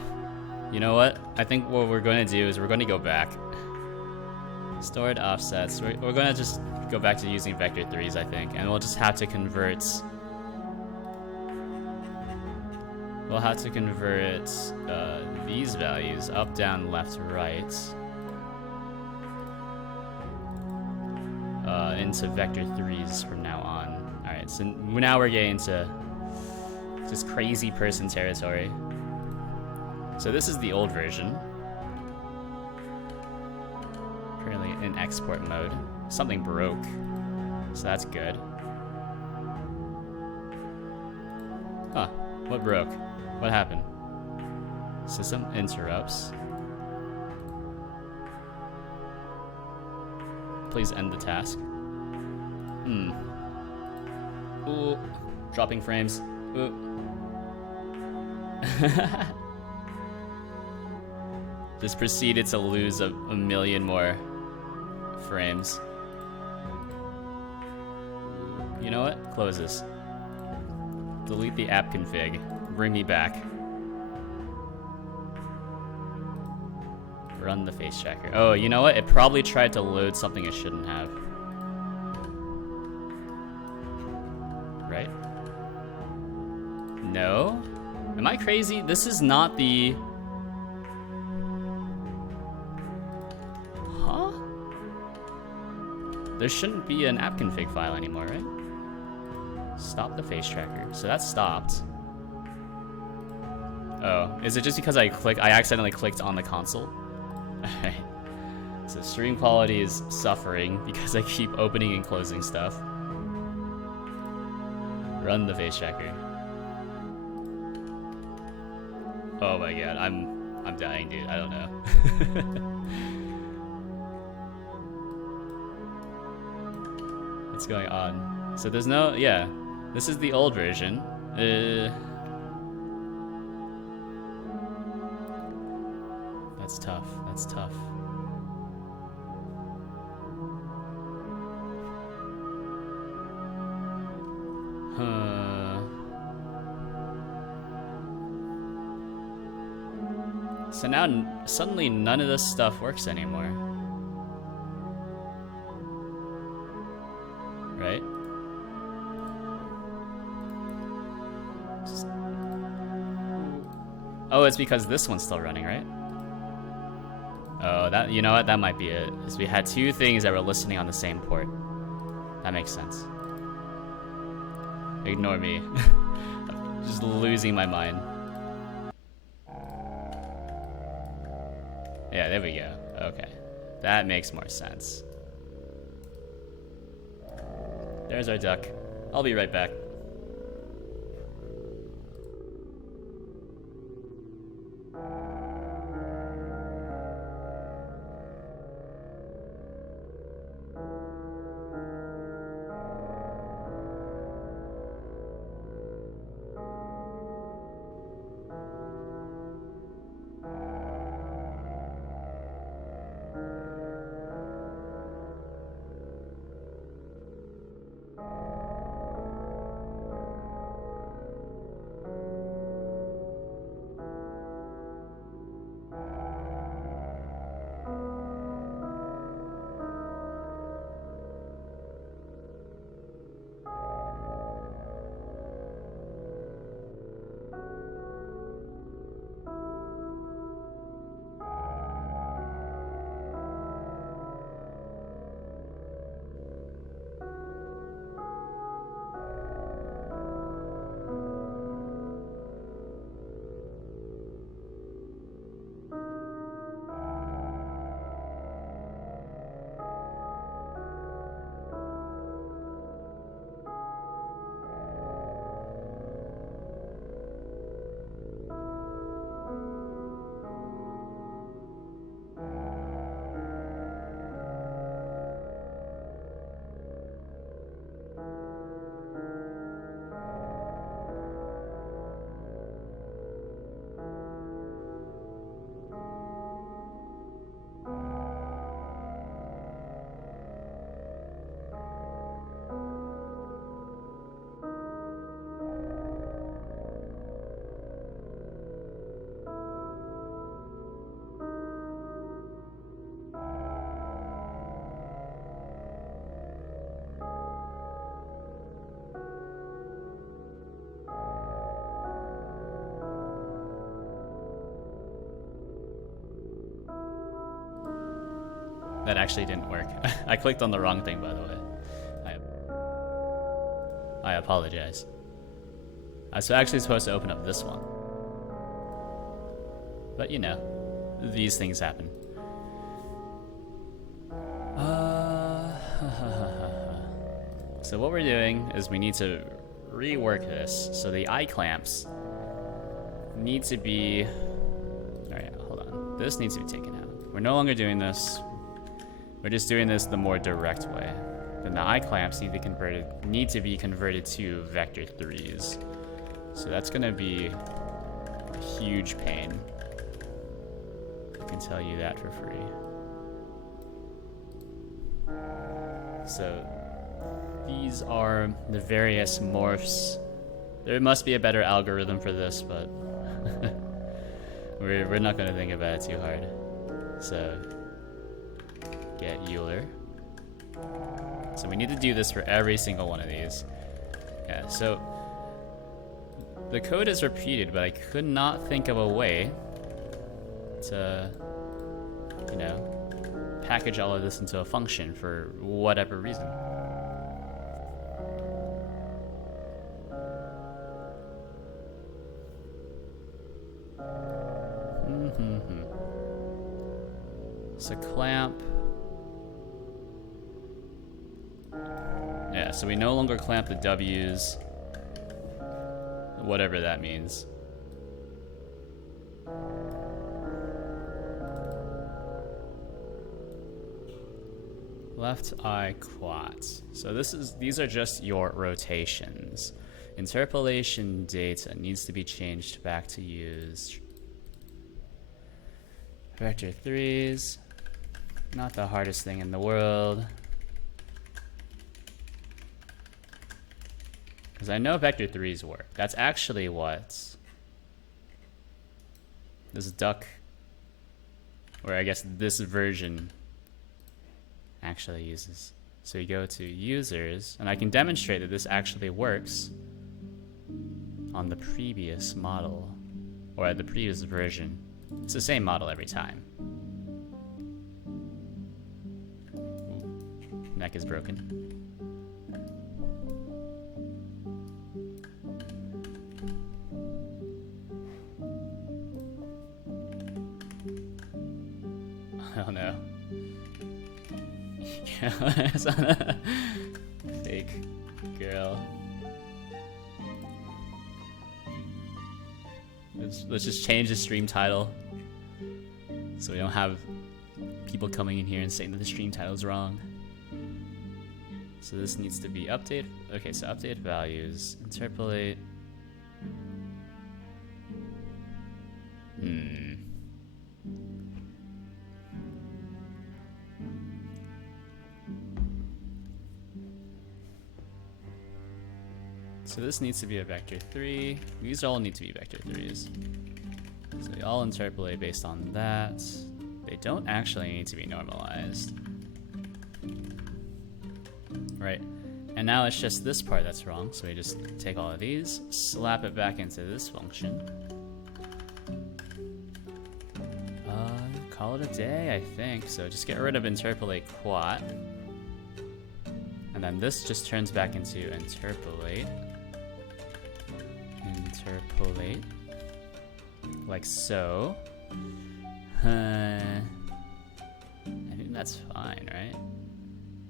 You know what? I think what we're going to do is we're going to go back. Stored offsets. We're going to just go back to using vector 3s, I think. And we'll just have to convert... We'll have to convert these values, up, down, left, right, into vector 3s from now on. Alright, so now we're getting into just crazy person territory. So this is the old version. Currently in export mode. Something broke, so that's good. Huh, what broke? What happened? System interrupts. Please end the task. Ooh, dropping frames. Ooh. Just proceeded to lose a million more frames. You know what? Close this. Delete the app config. Bring me back. Run the face tracker. Oh, you know what? It probably tried to load something it shouldn't have. Right? No? Am I crazy? This is not the... Huh? There shouldn't be an app config file anymore, right? Stop the face tracker. So that stopped. Oh, is it just because I accidentally clicked on the console? Alright. So stream quality is suffering because I keep opening and closing stuff. Run the face tracker. Oh my god, I'm dying, dude. I don't know. What's going on? So there's no, yeah. This is the old version. That's tough. That's tough. Huh. So now suddenly none of this stuff works anymore. right? Oh, it's because this one's still running, right? Oh, that, you know what? That might be it. Is we had two things that were listening on the same port. That makes sense. Ignore me. Just losing my mind. Yeah, there we go. Okay. That makes more sense. There's our duck. I'll be right back. That actually didn't work. I clicked on the wrong thing, by the way. I apologize. I was actually supposed to open up this one. But you know, these things happen. So what we're doing is we need to rework this. So the eye clamps need to be... Alright, hold on. This needs to be taken out. We're no longer doing this. We're just doing this the more direct way. Then the eye clamps need to be converted to vector 3s. So that's gonna be a huge pain. I can tell you that for free. So these are the various morphs. There must be a better algorithm for this, but we're not gonna think about it too hard. So get Euler. So we need to do this for every single one of these. Yeah, so the code is repeated, but I could not think of a way to, you know, package all of this into a function for whatever reason. So clamp. Yeah, so we no longer clamp the W's, whatever that means. Left eye quads. So these are just your rotations. Interpolation data needs to be changed back to use vector 3s. Not the hardest thing in the world. Because I know vector 3s work. That's actually what this duck, or I guess this version, actually uses. So you go to users, and I can demonstrate that this actually works on the previous model, or the previous version. It's the same model every time. Ooh, neck is broken. Oh no. Fake girl. Let's just change the stream title so we don't have people coming in here and saying that the stream title is wrong. So this needs to be updated. Okay, so update values, interpolate. So this needs to be a vector 3. These all need to be vector 3s. So they all interpolate based on that. They don't actually need to be normalized. Right. And now it's just this part that's wrong. So we just take all of these, slap it back into this function. Call it a day, I think. So just get rid of interpolate quat. And then this just turns back into interpolate. Interpolate. Like so. I think that's fine, right?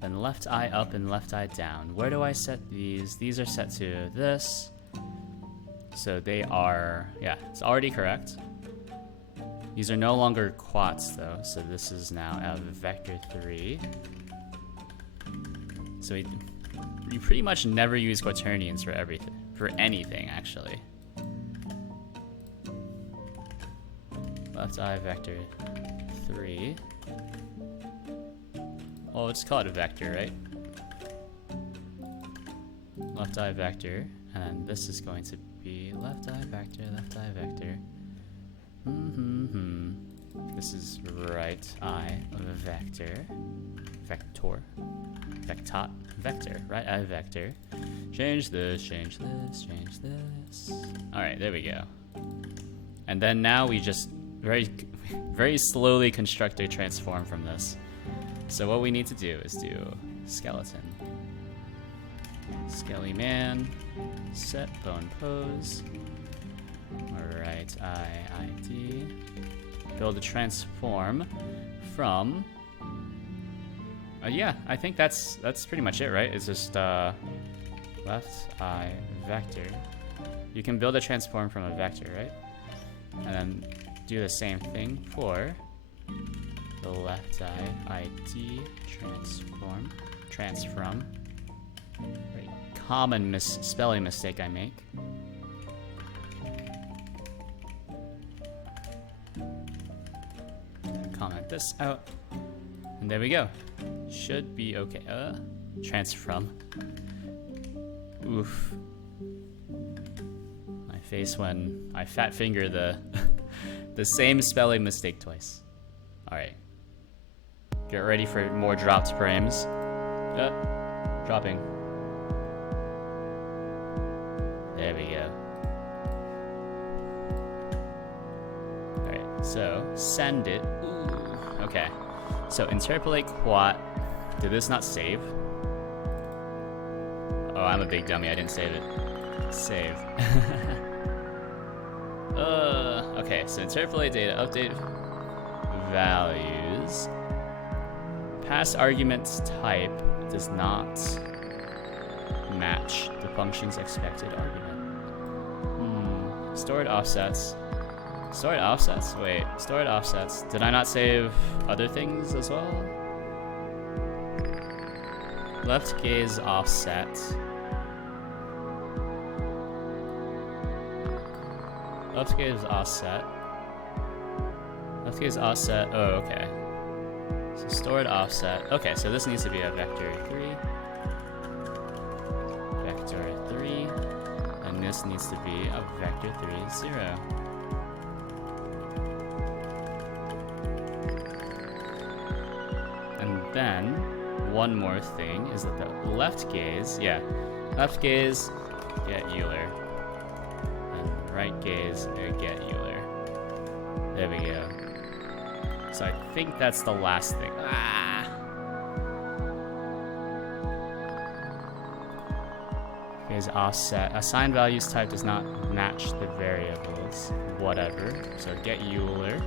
Then left eye up and left eye down. Where do I set these? These are set to this. So they are, yeah, it's already correct. These are no longer quats though, so this is now a vector 3. So you pretty much never use quaternions for everything, for anything actually. Left eye vector 3. Oh, let's call it a vector, right? Left eye vector, and then this is going to be left eye vector, left eye vector. This is right eye vector. Vector. Vectot. Vector. Right eye vector. Change this, change this, change this. Alright, there we go. And then now we just very slowly construct a transform from this. So what we need to do is do skeleton. Skelly man. Set bone pose. Right eye ID. Build a transform from. Yeah, I think that's pretty much it, right? It's just left eye vector. You can build a transform from a vector, right? And then do the same thing for the left eye ID transform. Very common spelling mistake I make. Comment this out, and there we go. Should be okay. Transform. Oof. My face when I fat finger the the same spelling mistake twice. All right. Get ready for more dropped frames. Dropping. There we go. All right. So send it. Okay, so interpolate quat. Did this not save? Oh, I'm a big dummy. I didn't save it. Save. Okay, so interpolate data, update values. Pass argument type does not match the function's expected argument. Stored offsets. Stored offsets? Wait, stored offsets. Did I not save other things as well? Left gaze offset. Left gaze offset. Left gaze offset. Oh, okay. So stored offset. Okay, so this needs to be a vector 3. Vector 3. And this needs to be a vector 3, 0. And then one more thing is that the left gaze, yeah, left gaze, get Euler. And right gaze, get Euler. There we go. So I think that's the last thing. Gaze offset. Assign values type does not match the variables. Whatever. So get Euler.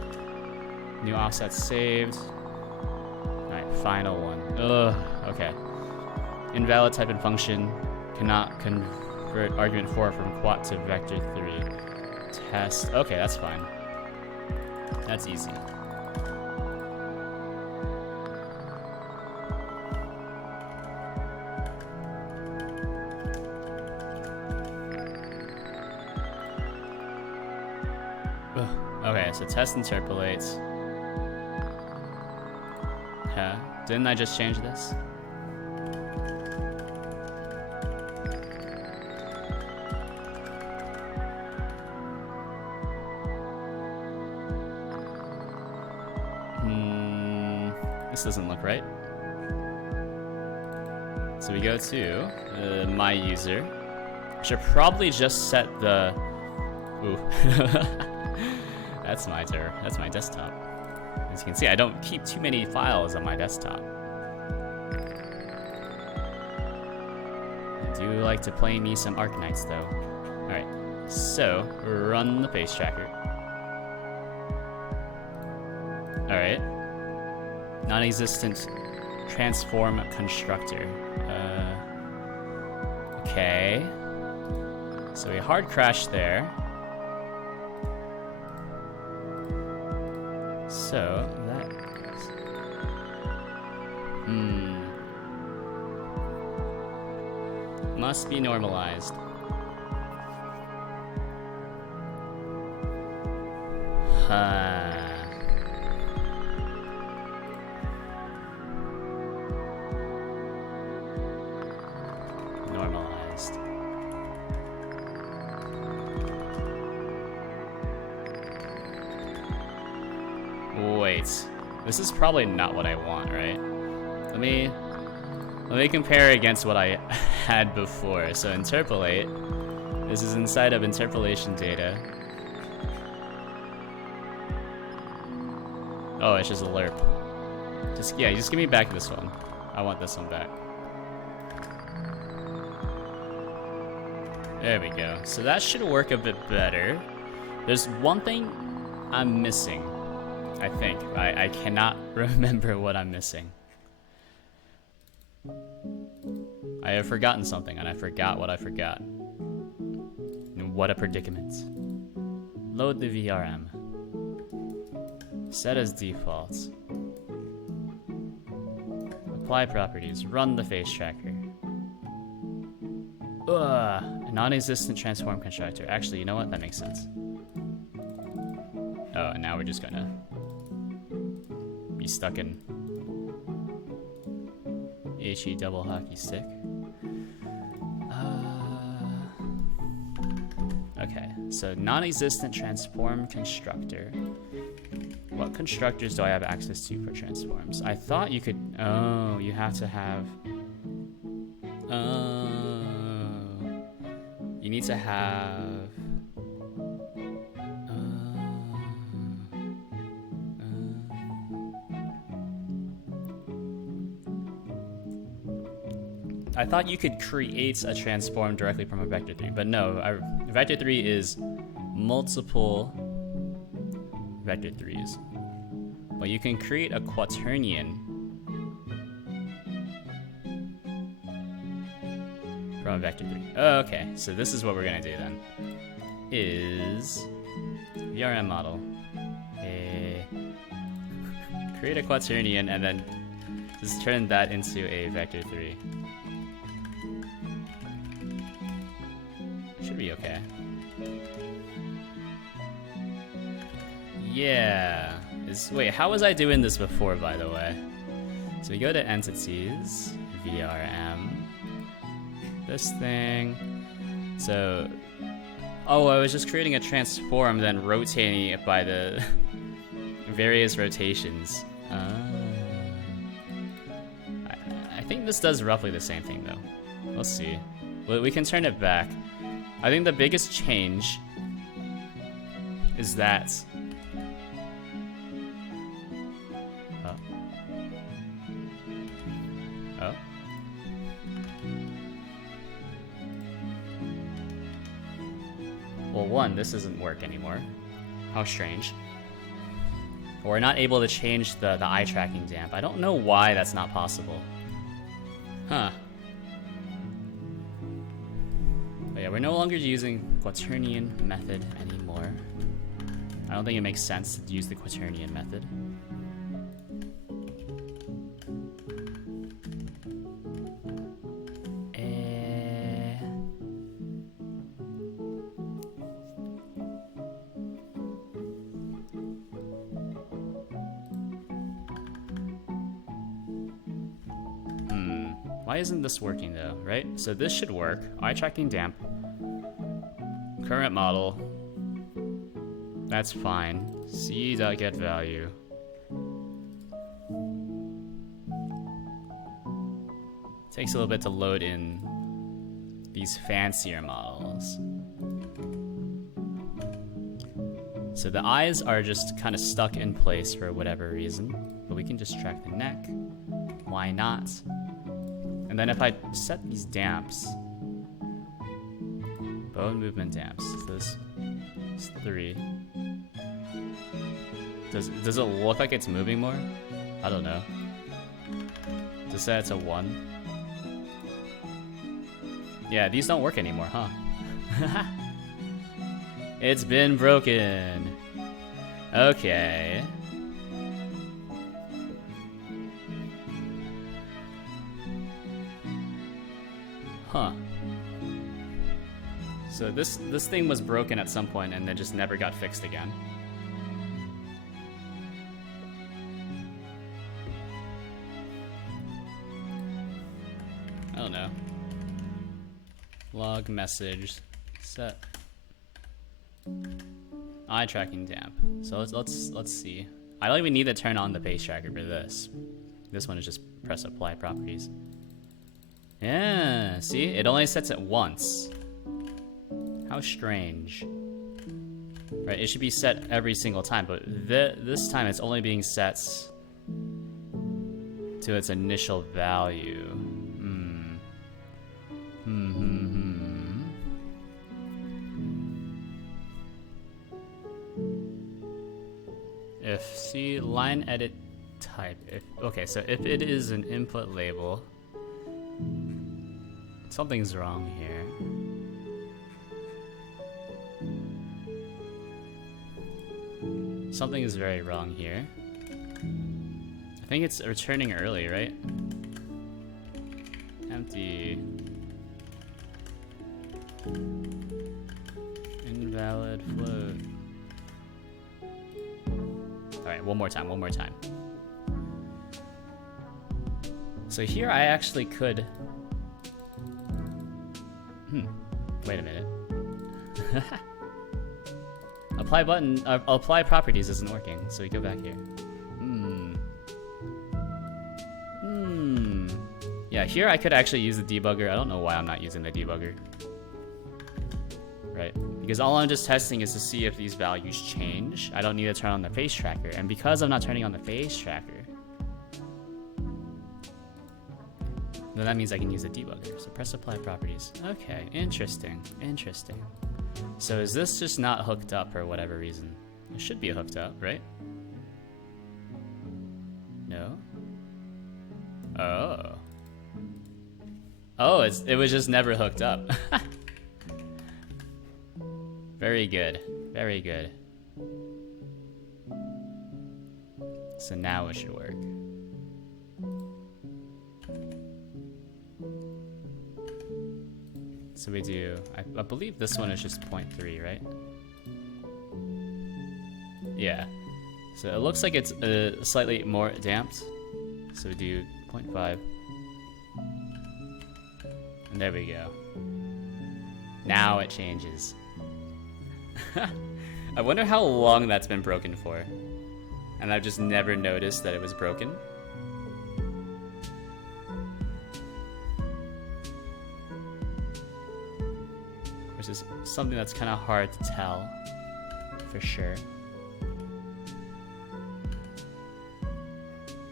New offset saved. Alright, final one. Ugh, okay. Invalid type and function cannot convert argument 4 from quat to vector 3. Test. Okay, that's fine. That's easy. Okay, so test interpolates. Yeah, didn't I just change this? This doesn't look right. So we go to my user. I should probably just set the... Ooh. That's my desktop. As you can see, I don't keep too many files on my desktop. I do like to play me some Arknights though. Alright, so run the face tracker. Alright. Non-existent transform constructor. Okay. So we hard crashed there. So that must be normalized. Normalized. Wait, this is probably not what I want, right? Let me compare against what I had before. So interpolate. This is inside of interpolation data. Oh, it's just a lerp. Just give me back this one. I want this one back. There we go. So that should work a bit better. There's one thing I'm missing. I think. I cannot remember what I'm missing. I have forgotten something, and I forgot what I forgot. And what a predicament. Load the VRM. Set as default. Apply properties. Run the face tracker. Ugh. Non-existent transform constructor. Actually, you know what? That makes sense. Oh, and now we're just gonna be stuck in HE double hockey stick. Okay, so non-existent transform constructor. What constructors do I have access to for transforms? I thought you could... Oh, you have to have... Oh... You need to have... I thought you could create a transform directly from a vector 3, but no, vector 3 is multiple vector 3s. But you can create a quaternion from a vector 3. Oh, okay, so this is what we're gonna do then. Is VRM model. Create a quaternion and then just turn that into a vector 3. Should be okay. Yeah. Wait, how was I doing this before, by the way? So we go to entities, VRM, this thing. So, oh, I was just creating a transform, then rotating it by the think this does roughly the same thing though. We'll see. We can turn it back. I think the biggest change is that... Oh. Oh. Well, one, this doesn't work anymore. How strange. We're not able to change the eye tracking damp. I don't know why that's not possible. Huh. But yeah, we're no longer using Quaternion method anymore. I don't think it makes sense to use the Quaternion method. Why isn't this working though, right? So this should work. Eye tracking damp. Current model. That's fine. C.getValue. Takes a little bit to load in these fancier models. So the eyes are just kind of stuck in place for whatever reason, but we can just track the neck. Why not? And then if I set these damps, bone movement damps, so this is 3. Does it look like it's moving more? I don't know. Just say it's a 1. Yeah, these don't work anymore, huh? It's been broken. Okay. Huh. So this thing was broken at some point and then just never got fixed again. I don't know. Log message set eye tracking damp. So let's see. I don't even need to turn on the pace tracker for this. This one is just press apply properties. Yeah, see? It only sets it once. How strange. Right, it should be set every single time, but this time it's only being set to its initial value. If see line edit type. Okay, so if it is an input label, something's wrong here. Something is very wrong here. I think it's returning early, right? Empty. Invalid float. Alright, one more time. So here I actually could... Wait a minute. Apply button, apply properties isn't working, so we go back here. Yeah, here I could actually use the debugger. I don't know why I'm not using the debugger. Right, because all I'm just testing is to see if these values change. I don't need to turn on the face tracker, and because I'm not turning on the face tracker, then that means I can use the debugger. So press apply properties. Okay, interesting. So is this just not hooked up for whatever reason? It should be hooked up, right? No? Oh, it was just never hooked up. Very good. So now it should work. So we do, I believe this one is just 0.3, right? Yeah. So it looks like it's slightly more damped. So we do 0.5. And there we go. Now it changes. I wonder how long that's been broken for. And I've just never noticed that it was broken. which is something that's kind of hard to tell for sure.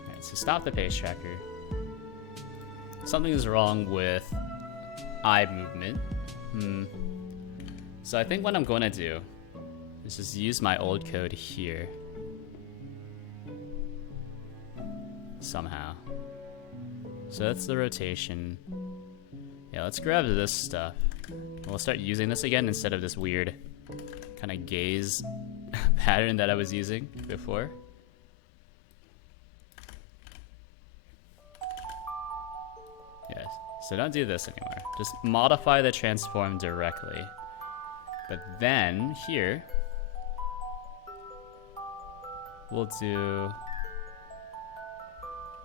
Alright, so stop the pace tracker. Something is wrong with eye movement. So I think what I'm going to do is just use my old code here. Somehow. So that's the rotation. Yeah, let's grab this stuff. We'll start using this again instead of this weird kind of gaze pattern that I was using before. Yes, so don't do this anymore. Just modify the transform directly. But then here, we'll do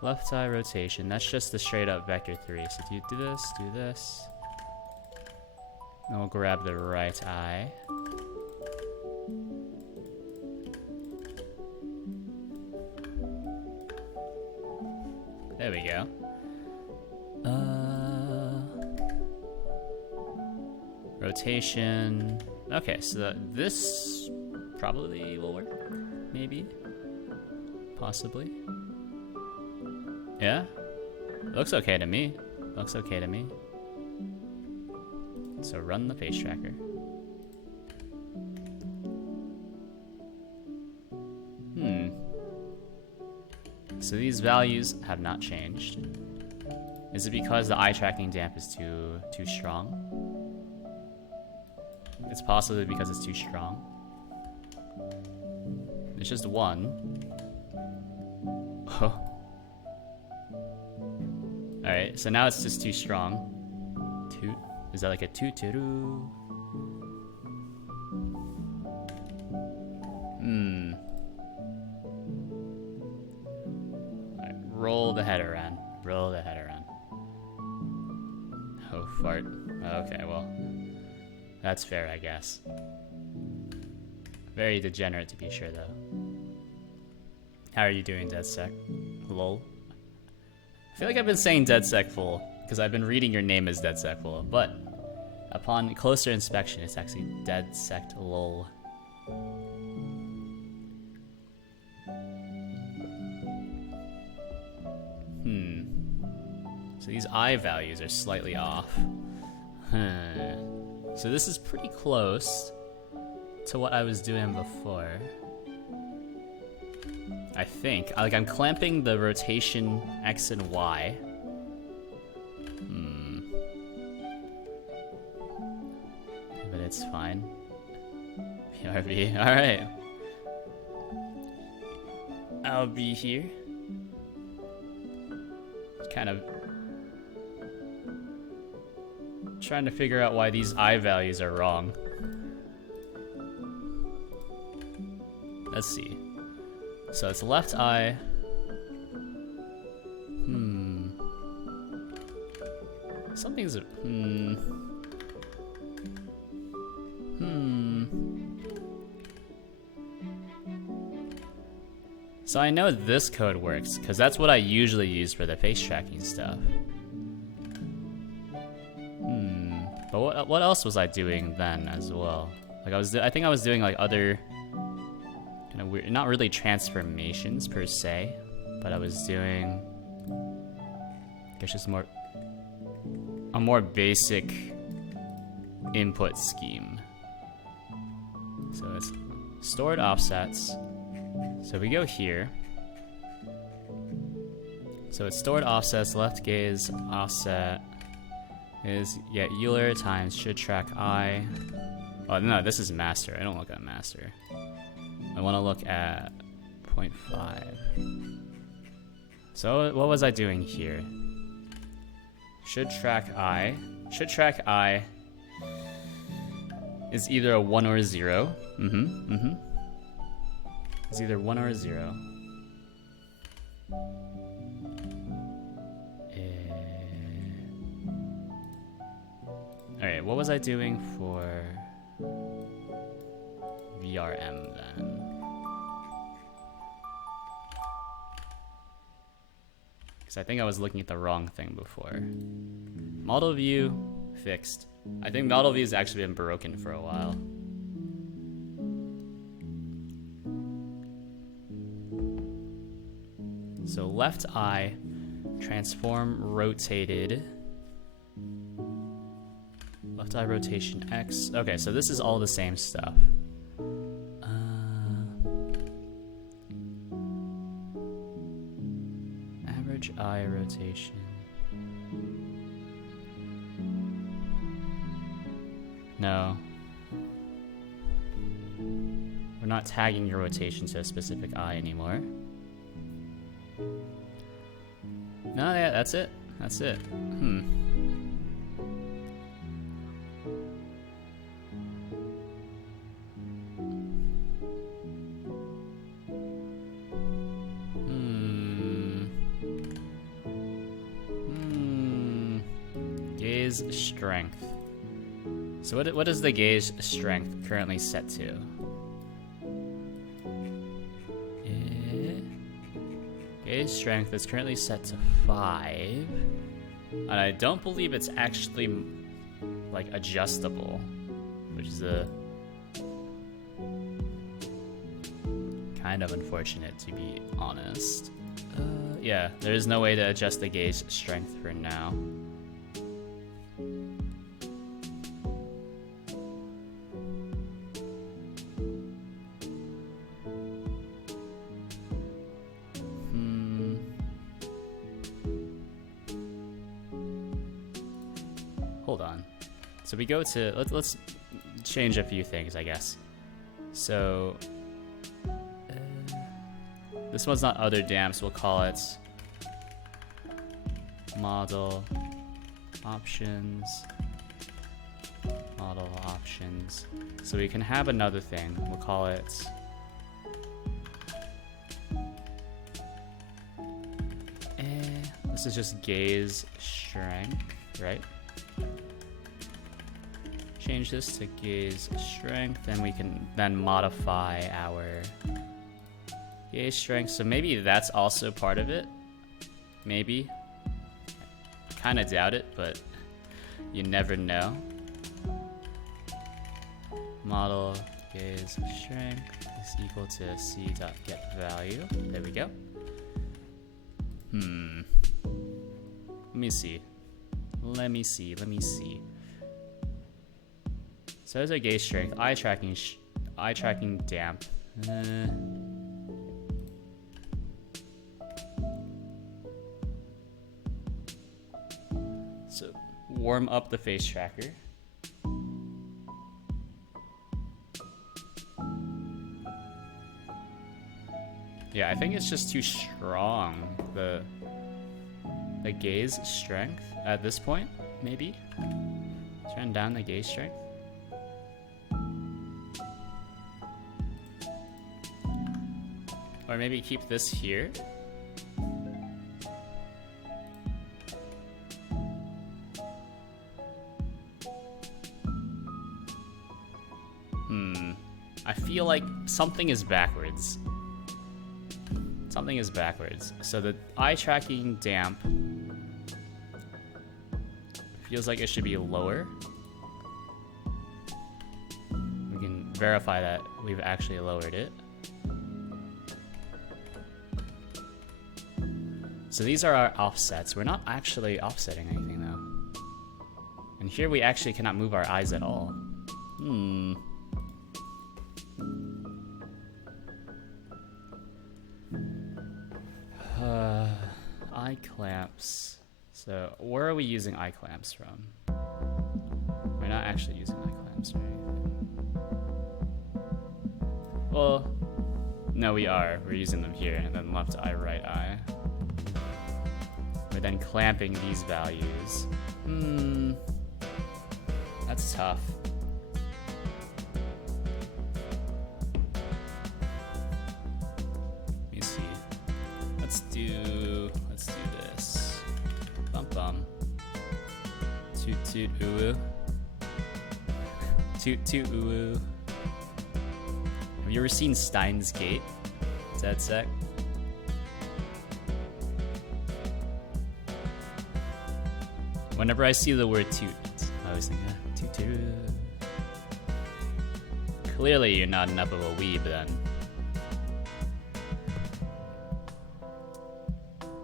left eye rotation. That's just the straight up vector 3. So you do this. And we'll grab the right eye. There we go. Rotation. Okay, so this probably will work. Maybe. Possibly. Yeah? Looks okay to me. Looks okay to me. So run the pace tracker. So these values have not changed. Is it because the eye tracking damp is too strong? It's possibly because it's too strong. It's just 1. Oh. Alright, so now it's just too strong. Toot. Is that like a toot-toot-oo? Alright, roll the head around. Roll the head around. Oh, fart. Okay, well. That's fair, I guess. Very degenerate to be sure, though. How are you doing, DeadSec? Lol. I feel like I've been saying DeadSecFull because I've been reading your name as DeadSecFull, but upon closer inspection, it's actually DeadSecLol. So these eye values are slightly off. So this is pretty close to what I was doing before. I think. Like, I'm clamping the rotation X and Y. But it's fine. PRV, alright. I'll be here. Kind of trying to figure out why these eye values are wrong. Let's see. So it's left eye. Something's So I know this code works, because that's what I usually use for the face tracking stuff. But what else was I doing then as well? Like I think I was doing like other kind of weird, not really transformations per se, but I was doing, I guess, just a more basic input scheme. So it's stored offsets. So we go here. So it's stored offsets, left gaze offset is get Euler times should track I. Oh no, this is master. I don't look at master. I want to look at 0.5. So what was I doing here? Should track I. Should track I is either a 1 or a 0. It's either 1 or a 0. Alright, what was I doing for VRM then? Because I think I was looking at the wrong thing before. Model view, fixed. I think Model V has actually been broken for a while. So left eye, transform rotated. Left eye rotation X. Okay, so this is all the same stuff. Average eye rotation. No. We're not tagging your rotation to a specific eye anymore. No, yeah, that's it. That's it. Gaze strength. So what is the gaze strength currently set to? Gaze strength is currently set to 5. And I don't believe it's actually like adjustable, which is a kind of unfortunate, to be honest. Yeah, there is no way to adjust the gaze strength for now. Hold on. So we go to, let's change a few things, I guess. So this one's not other damps, we'll call it model options. Model options. So we can have another thing, we'll call it this is just gaze strength, right? Change this to gaze strength, and we can then modify our gaze strength. So maybe that's also part of it. Maybe. Kind of doubt it, but you never know. Model gaze strength is equal to c.getValue. There we go. Let me see. So there's our gaze strength, eye tracking damp. So warm up the face tracker. Yeah, I think it's just too strong. The gaze strength at this point, maybe. Turn down the gaze strength. Or maybe keep this here. I feel like something is backwards. Something is backwards. So the eye tracking damp feels like it should be lower. We can verify that we've actually lowered it. So these are our offsets. We're not actually offsetting anything though. And here we actually cannot move our eyes at all. Eye clamps. So where are we using eye clamps from? We're not actually using eye clamps or anything. Well, no, we are. We're using them here, and then left eye, right eye. We're then clamping these values. That's tough. Let me see. Let's do this. Bum bum. Toot toot ooh. Toot toot ooh. Have you ever seen Steins Gate? Is that sec? Whenever I see the word toot, always think, tutor. Clearly, you're not enough of a weeb then.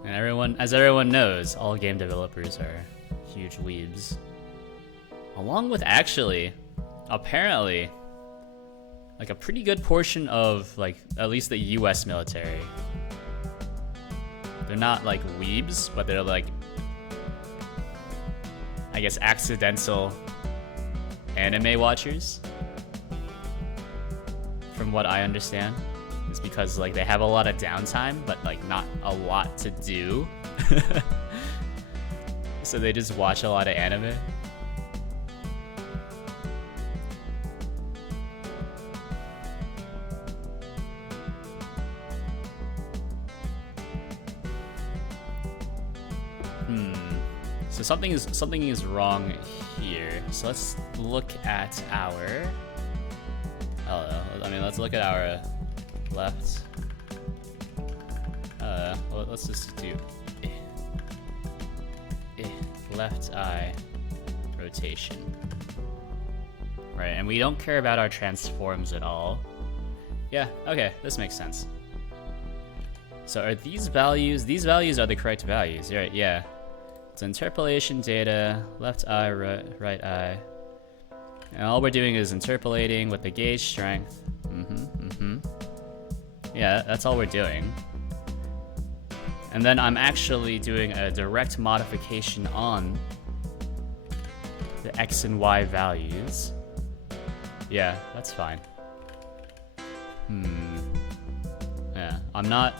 And as everyone knows, all game developers are huge weebs. Along with actually, apparently, like a pretty good portion of like at least the US military. They're not like weebs, but they're like, I guess, accidental anime watchers. From what I understand. It's because like they have a lot of downtime, but like not a lot to do. So they just watch a lot of anime. So something is wrong here. So let's look at our. Let's look at our left. Well, let's just do left eye rotation. Right, and we don't care about our transforms at all. Yeah, okay, this makes sense. So are these values? These values are the correct values, right? Yeah. It's interpolation data, left eye, right eye. And all we're doing is interpolating with the gauge strength. Yeah, that's all we're doing. And then I'm actually doing a direct modification on the X and Y values. Yeah, that's fine. Yeah, I'm not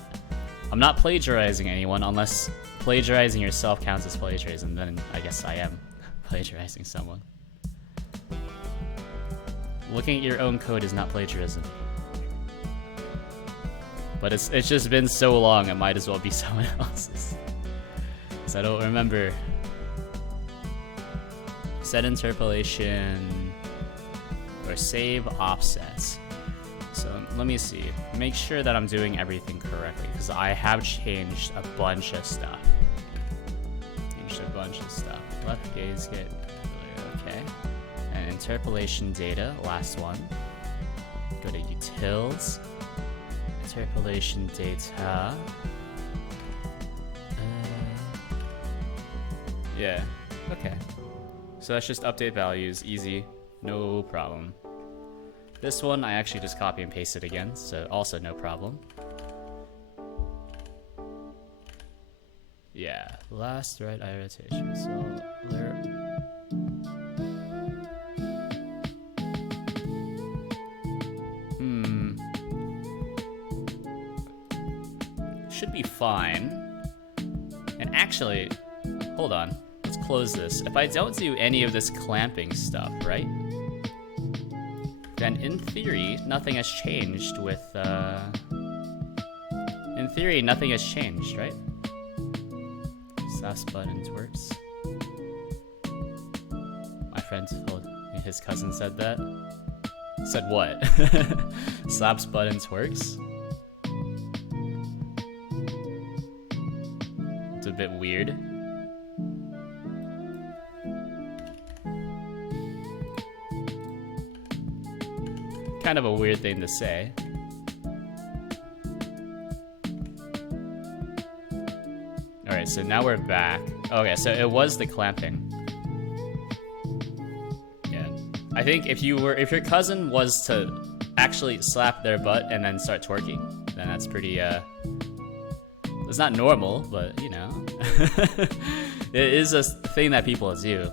plagiarizing anyone unless plagiarizing yourself counts as plagiarism, then I guess I am plagiarizing someone. Looking at your own code is not plagiarism. But it's just been so long, it might as well be someone else's. Because I don't remember. Set interpolation or save offsets. So let me see. Make sure that I'm doing everything correctly because I have changed a bunch of stuff. Left gaze get okay. And interpolation data, last one. Go to utils. Interpolation data. Yeah, okay. So that's just update values, easy, no problem. This one I actually just copy and paste it again, so also no problem. Yeah, last right eye rotation. So there. Should be fine. And actually, hold on. Let's close this. If I don't do any of this clamping stuff, right? Then in theory, nothing has changed with, in theory, nothing has changed, right? Slaps buttons works. My friend told me his cousin said that. Said what? Slaps buttons works? It's a bit weird. Kind of a weird thing to say. Alright, so now we're back. Okay, so it was the clamping. Yeah. I think if your cousin was to actually slap their butt and then start twerking, then that's pretty, it's not normal, but, you know. It is a thing that people do.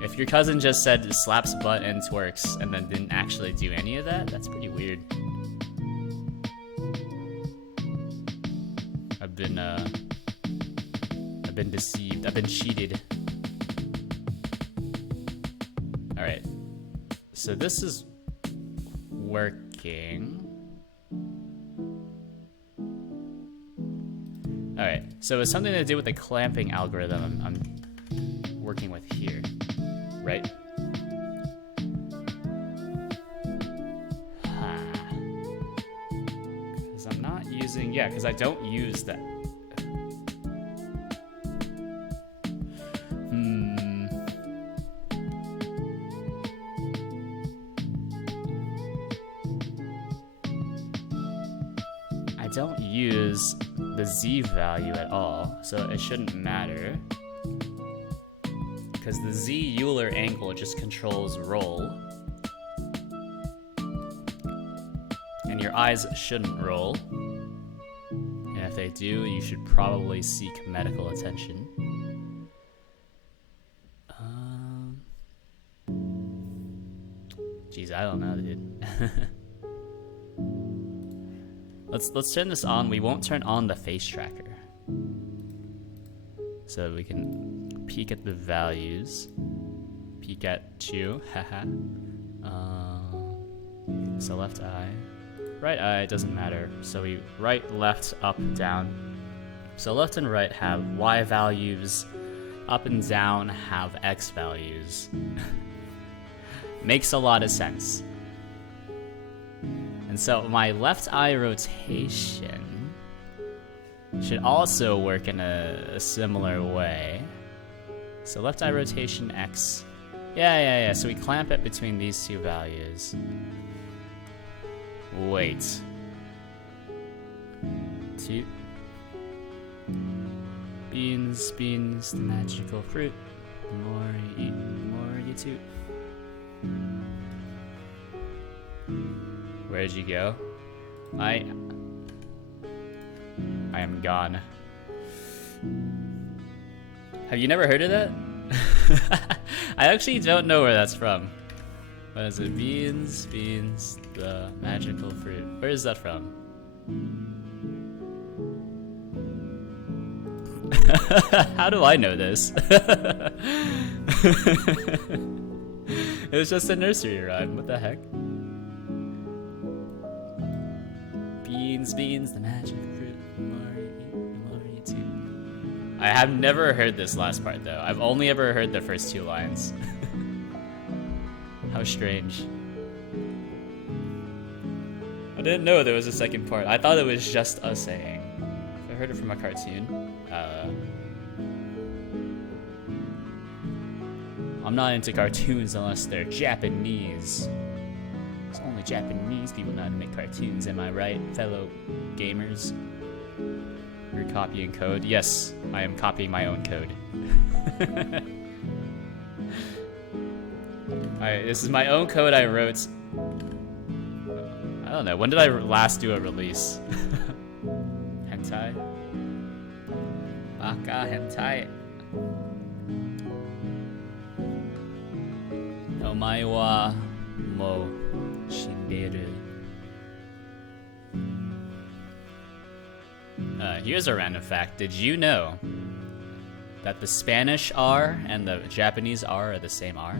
If your cousin just said slaps butt and twerks and then didn't actually do any of that, that's pretty weird. I've been deceived. I've been cheated. Alright. So this is working. Alright. So it's something to do with the clamping algorithm I'm working with here. Right? Because I'm not using... Yeah, because I don't use that. I don't use the z value at all, so it shouldn't matter. Because the z Euler angle just controls roll. And your eyes shouldn't roll. And if they do, you should probably seek medical attention. Geez, I don't know, dude. Let's turn this on. We won't turn on the face tracker. So we can peek at the values. Peek at 2, haha. So left eye. Right eye, doesn't matter. So we right, left, up, down. So left and right have y values. Up and down have x values. Makes a lot of sense. And so my left eye rotation should also work in a similar way. So left eye rotation x. Yeah. So we clamp it between these two values. Wait. 2. Beans, the magical fruit. The more you eat, the more you toot. Where did you go? I am gone. Have you never heard of that? I actually don't know where that's from. What is it? Beans, the magical fruit. Where is that from? How do I know this? It was just a nursery rhyme. What the heck? Beans, the magical fruit. The more you eat, the more you toot. I have never heard this last part though. I've only ever heard the first 2 lines. How strange. I didn't know there was a second part. I thought it was just a saying. I heard it from a cartoon. I'm not into cartoons unless they're Japanese. It's only Japanese people know how to make cartoons, am I right, fellow gamers? You're copying code? Yes, I am copying my own code. Alright, this is my own code I wrote. I don't know, when did I last do a release? Hentai? Baka hentai. Omae wa mo shinderu. Here's a random fact. Did you know that the Spanish R and the Japanese R are the same R?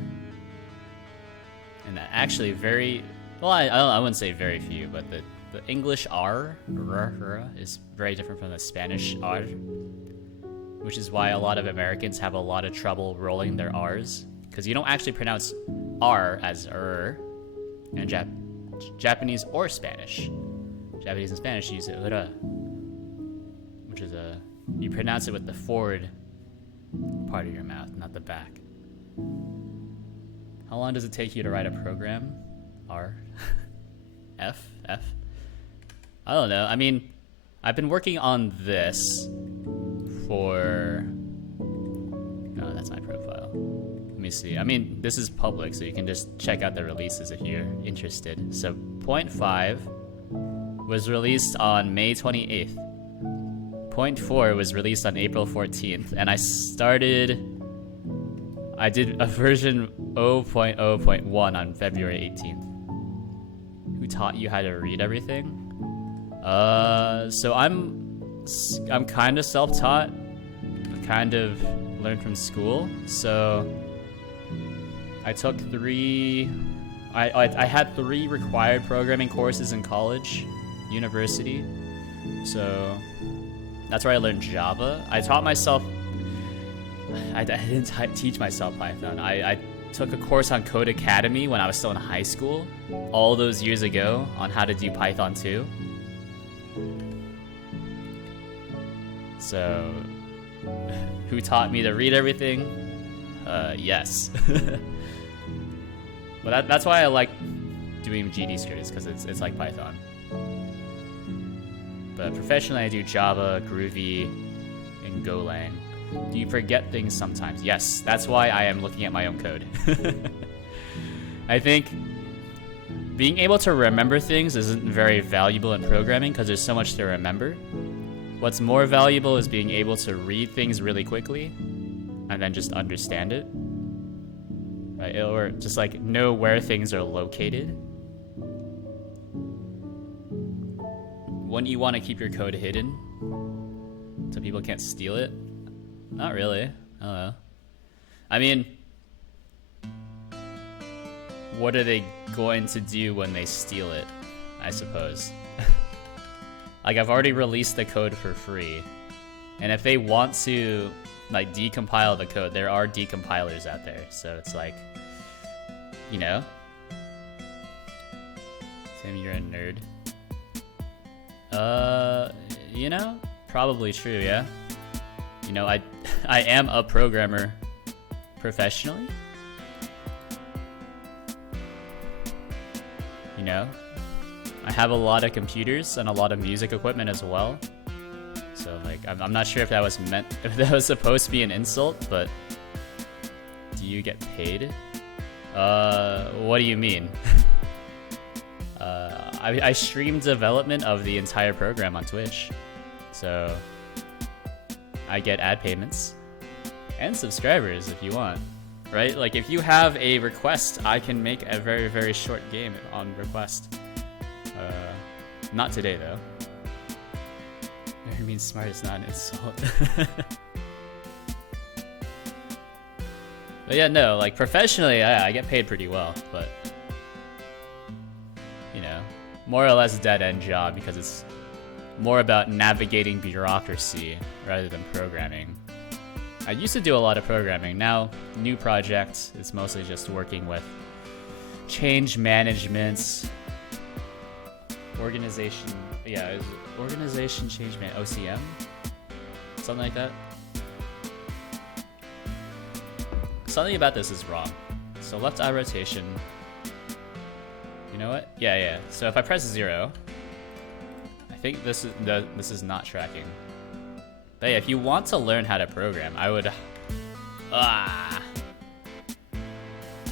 And that actually very... Well, I wouldn't say very few, but the English R is very different from the Spanish R, which is why a lot of Americans have a lot of trouble rolling their R's, because you don't actually pronounce R as in Japanese or Spanish. Japanese and Spanish use it which is you pronounce it with the forward part of your mouth, not the back. How long does it take you to write a program? R? F? I don't know. I mean, I've been working on this for... No, that's my profile. Let me see. I mean, this is public, so you can just check out the releases if you're interested. So, 0.5 was released on May 28th. 0.4 was released on April 14th, and I did a version 0.0.1 on February 18th. Who taught you how to read everything? So I'm kind of self-taught. I kind of learned from school. So I took I had 3 required programming courses in college, university. So that's where I learned Java. I taught myself. I didn't teach myself Python. I took a course on Code Academy when I was still in high school, all those years ago, on how to do Python 2. So, who taught me to read everything? Yes. But that's why I like doing GD scripts, because it's like Python. But professionally, I do Java, Groovy, and Golang. Do you forget things sometimes? Yes, that's why I am looking at my own code. I think being able to remember things isn't very valuable in programming because there's so much to remember. What's more valuable is being able to read things really quickly and then just understand it. Right? Or just like know where things are located. Wouldn't you want to keep your code hidden so people can't steal it? Not really. I don't know. I mean, what are they going to do when they steal it, I suppose? Like, I've already released the code for free. And if they want to, like, decompile the code, there are decompilers out there. So it's like, you know? Tim, you're a nerd. You know? Probably true, yeah? You know, I am a programmer professionally. You know? I have a lot of computers and a lot of music equipment as well. So, like, I'm not sure if that was supposed to be an insult, but do you get paid? What do you mean? I stream development of the entire program on Twitch. So, I get ad payments and subscribers if you want, right? Like, if you have a request, I can make a very, very short game on request. Not today, though. It means smart is not an insult. But yeah, no, like, professionally, I get paid pretty well, but, you know, more or less dead-end job because it's more about navigating bureaucracy rather than programming. I used to do a lot of programming. Now, new project, it's mostly just working with change management, organization, yeah, is it organization change man, OCM? Something like that. Something about this is wrong. So left eye rotation. You know what? Yeah. So if I press 0, I think this is not tracking. But yeah, if you want to learn how to program, I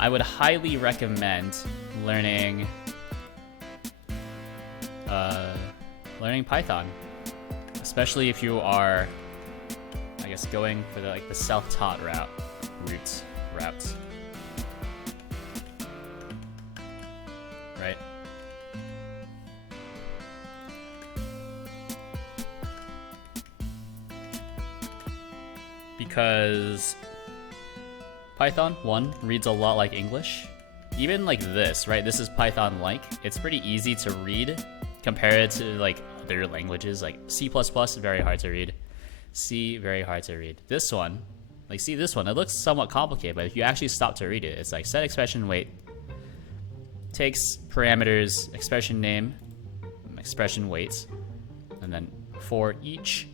would highly recommend learning Python, especially if you are, I guess, going for the self-taught route. Right? Because Python 1 reads a lot like English. Even like this, right? This is Python-like. It's pretty easy to read compared to like other languages, like C++, very hard to read. C, very hard to read. This one, like, see this one, it looks somewhat complicated, but if you actually stop to read it, it's like set expression weight, takes parameters, expression name, expression weight, and then for each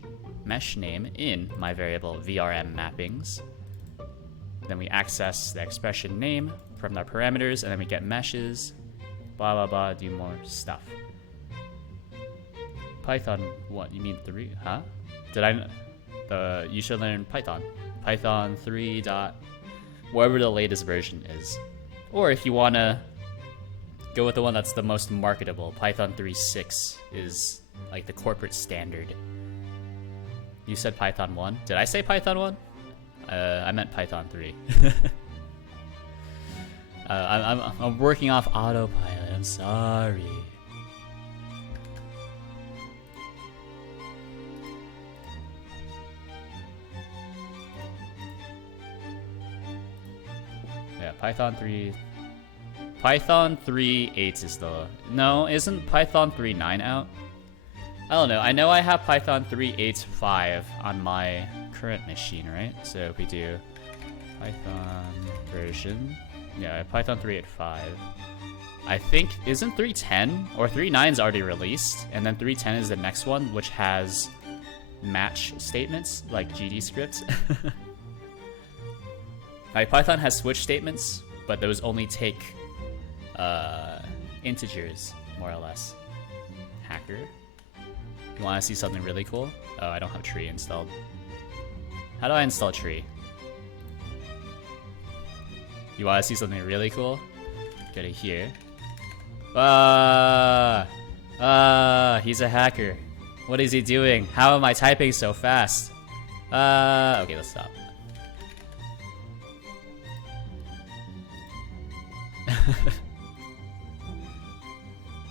mesh name in my variable VRM mappings, then we access the expression name from the parameters, and then we get meshes, blah blah blah, do more stuff. Python, what? You mean 3? Huh? You should learn Python. Python 3 dot, whatever the latest version is. Or if you want to go with the one that's the most marketable, Python 3.6 is like the corporate standard. You said Python 1? Did I say Python 1? I meant Python 3. I'm working off autopilot, I'm sorry. Yeah, Python 3. Python 3.8 is the... No, isn't Python 3.9 out? I don't know. I know I have Python 3.8.5 on my current machine, right? So if we do Python version... Yeah, Python 3.8.5. I think... Isn't 3.10? Or 3.9's already released, and then 3.10 is the next one, which has match statements, like GD scripts. Like, Python has switch statements, but those only take integers, more or less. Hacker. You want to see something really cool? Oh, I don't have tree installed. How do I install tree? You want to see something really cool? Go to here. He's a hacker. What is he doing? How am I typing so fast? Okay, let's stop.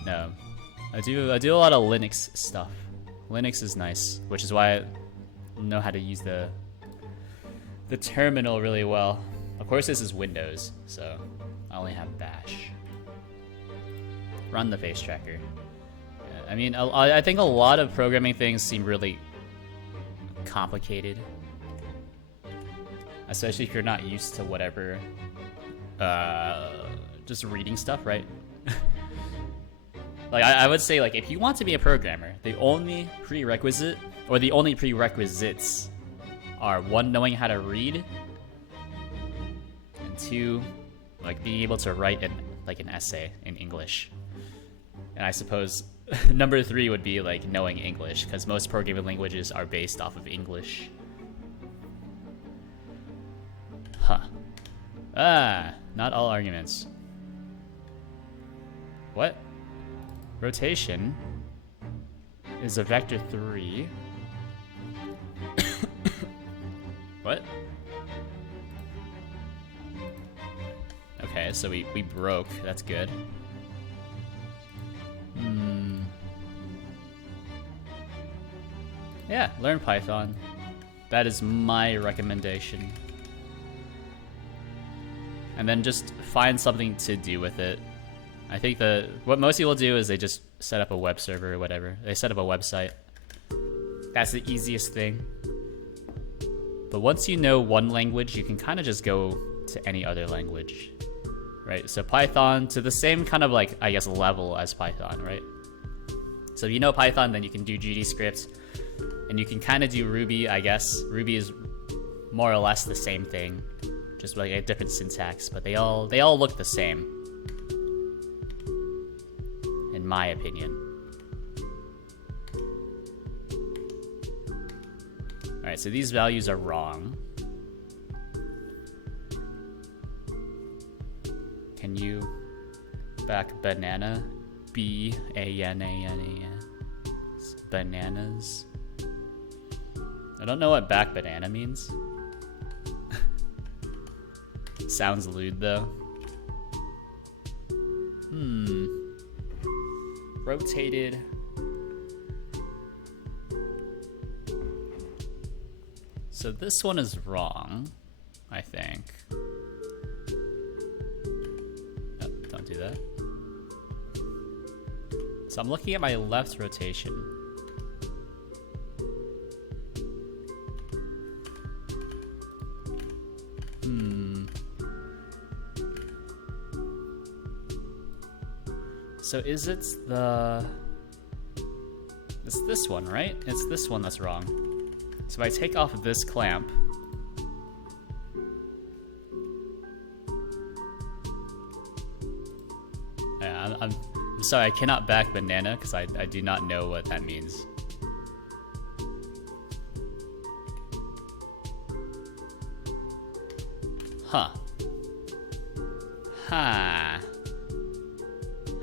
No. I do a lot of Linux stuff. Linux is nice, which is why I know how to use the terminal really well. Of course, this is Windows, so I only have Bash. Run the face tracker. I mean, I think a lot of programming things seem really complicated, especially if you're not used to whatever, just reading stuff, right? Like, I would say, like, if you want to be a programmer, the only prerequisite, or the only prerequisites are, one, knowing how to read, and two, like, being able to write an essay in English. And I suppose number three would be, like, knowing English, because most programming languages are based off of English. Huh. Not all arguments. What? Rotation is a vector 3. What? Okay, so we broke. That's good. Yeah, learn Python. That is my recommendation. And then just find something to do with it. I think what most people do is they just set up a web server or whatever. They set up a website. That's the easiest thing. But once you know one language, you can kind of just go to any other language, right? So Python, to the same kind of, like, I guess, level as Python, right? So if you know Python, then you can do GDScript, and you can kind of do Ruby, I guess. Ruby is more or less the same thing, just like a different syntax, but they all look the same, in my opinion. Alright, so these values are wrong. Can you back banana? B-A-N-A-N-A-N. Bananas. I don't know what back banana means. Sounds lewd though. Rotated. So this one is wrong, I think. Oh, don't do that. So I'm looking at my left rotation. So is it it's this one, right? It's this one that's wrong. So if I take off this clamp, yeah, I'm sorry, I cannot back banana because I do not know what that means. Huh. Ha.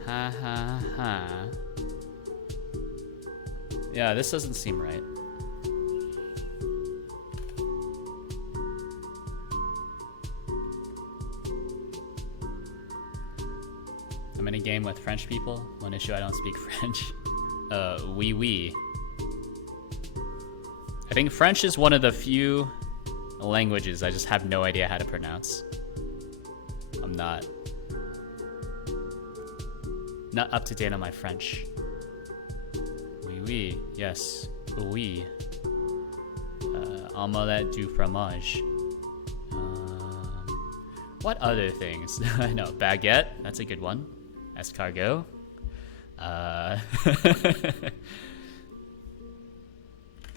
Ha ha ha. Yeah, this doesn't seem right. I'm in a game with French people. One issue, I don't speak French. Oui, oui. I think French is one of the few languages I just have no idea how to pronounce. I'm not up to date on my French. Oui, oui. Yes. Oui. Omelette du fromage. What other things? I know. Baguette. That's a good one. Escargot.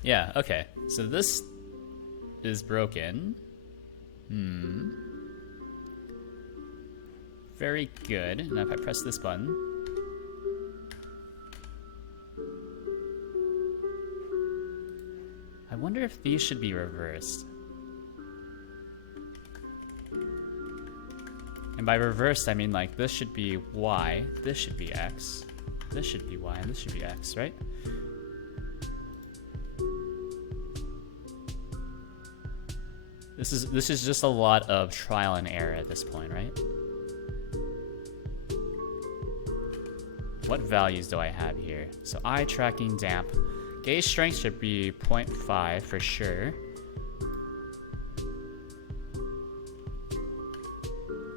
Yeah, okay. So this is broken. Very good. Now if I press this button. wonder if these should be reversed. And by reversed, I mean like this should be Y, this should be X, this should be Y, and this should be X, right? This is just a lot of trial and error at this point, right? What values do I have here? So eye tracking damp. Gauge strength should be 0.5 for sure.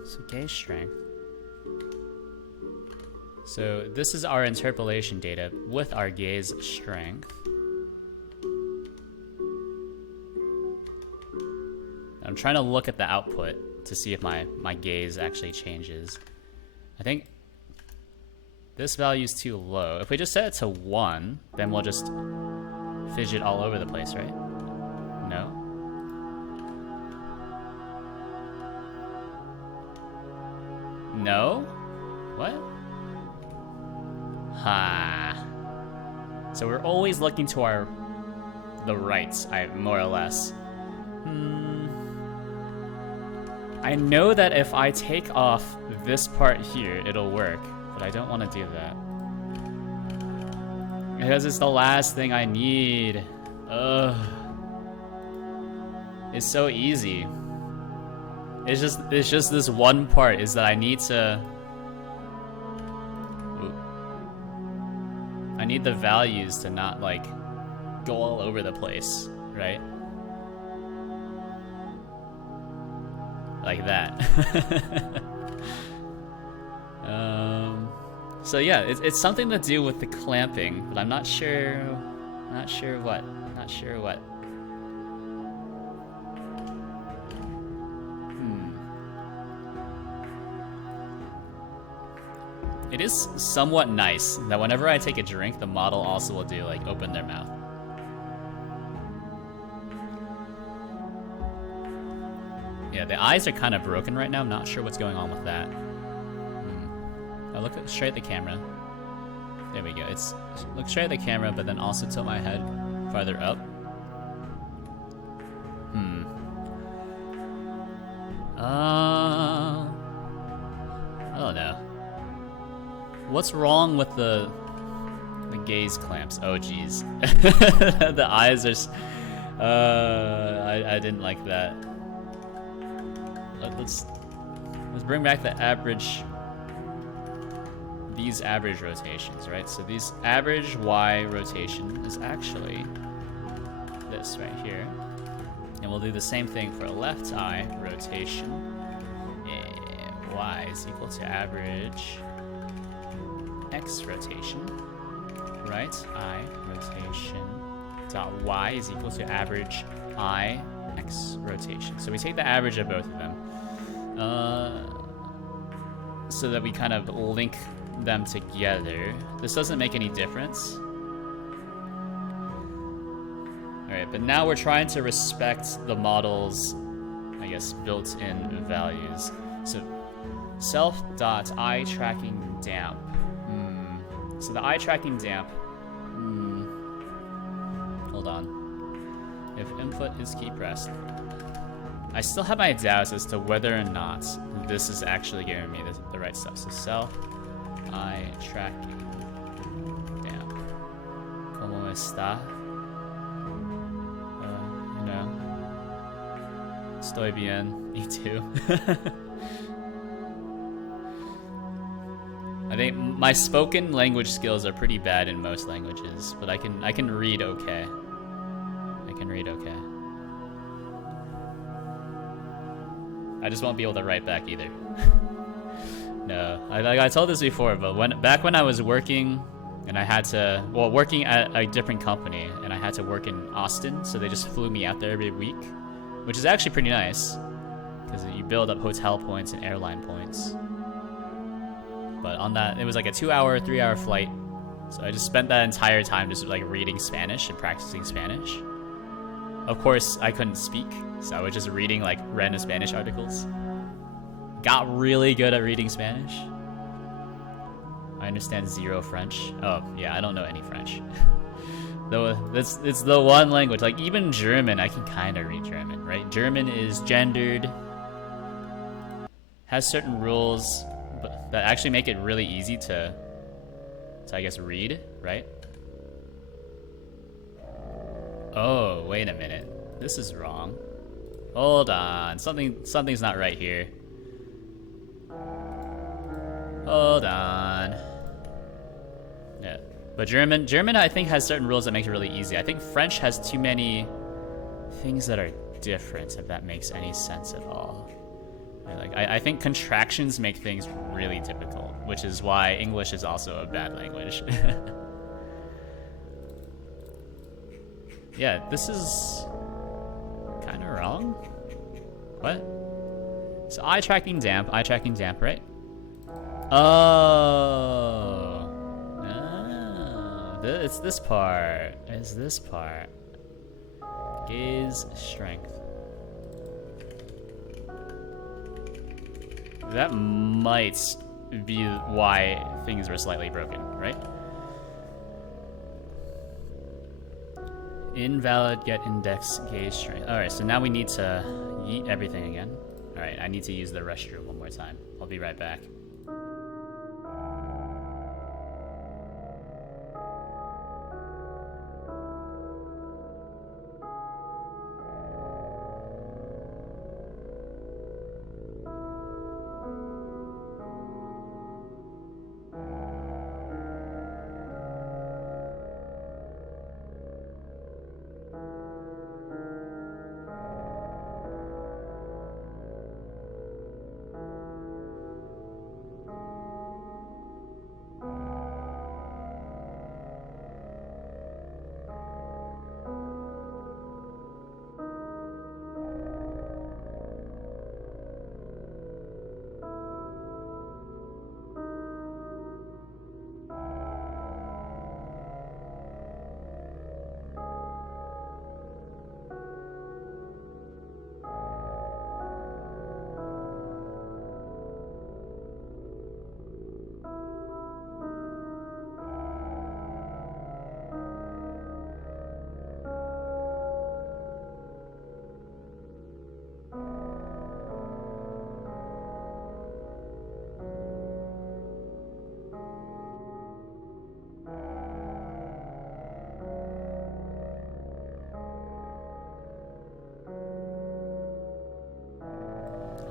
So gauge strength. So this is our interpolation data with our gaze strength. I'm trying to look at the output to see if my gaze actually changes. I think this value is too low. If we just set it to 1, then we'll just fidget all over the place, right? No? No? What? Ha. So we're always looking to the right, more or less. I know that if I take off this part here, it'll work, but I don't want to do that. Because it's the last thing I need. Ugh. It's so easy. It's just this one part is that I need to... I need the values to not, like, go all over the place, right? Like that. So yeah, it's something to do with the clamping, but I'm not sure what. It is somewhat nice that whenever I take a drink, the model also will do like open their mouth. Yeah, the eyes are kind of broken right now. I'm not sure what's going on with that. I look straight at the camera. There we go. Look straight at the camera, but then also tilt my head farther up. I don't know. What's wrong with the gaze clamps? Oh, geez. The eyes are... I didn't like that. Let's bring back the average... These average rotations, right? So these average Y rotation is actually this right here. And we'll do the same thing for a left eye rotation. And Y is equal to average X rotation. Right eye rotation dot Y is equal to average I X rotation. So we take the average of both of them. So that we kind of link them together. This doesn't make any difference. Alright, but now we're trying to respect the model's, I guess, built-in values. So self.eye tracking damp. So the eye tracking damp. Hold on. If input is key pressed. I still have my doubts as to whether or not this is actually giving me the right stuff. So self.eye tracking damp. ¿Cómo está? You know. Estoy bien. Me too. I think my spoken language skills are pretty bad in most languages, but I can read okay. I can read okay. I just won't be able to write back either. No, I told this before, but back when I was working and I had to, working at a different company and I had to work in Austin, so they just flew me out there every week, which is actually pretty nice because you build up hotel points and airline points. But on that, it was like a 2-hour, 3-hour flight, so I just spent that entire time just like reading Spanish and practicing Spanish. Of course, I couldn't speak, so I was just reading like random Spanish articles. Got really good at reading Spanish. I understand 0 French. Oh, yeah, I don't know any French. Though it's the one language. Like even German, I can kind of read German, right? German is gendered, has certain rules, but that actually make it really easy to I guess read, right? Oh, wait a minute. This is wrong. Hold on. Something's not right here. Hold on. Yeah. But German I think has certain rules that make it really easy. I think French has too many things that are different, if that makes any sense at all. Like I think contractions make things really difficult, which is why English is also a bad language. Yeah, this is kind of wrong. What? So eye tracking damp, right? Oh. Oh. It's this part. It's this part. Gaze strength. That might be why things were slightly broken, right? Invalid get index gaze strength. Alright, so now we need to yeet everything again. Alright, I need to use the restroom one more time. I'll be right back.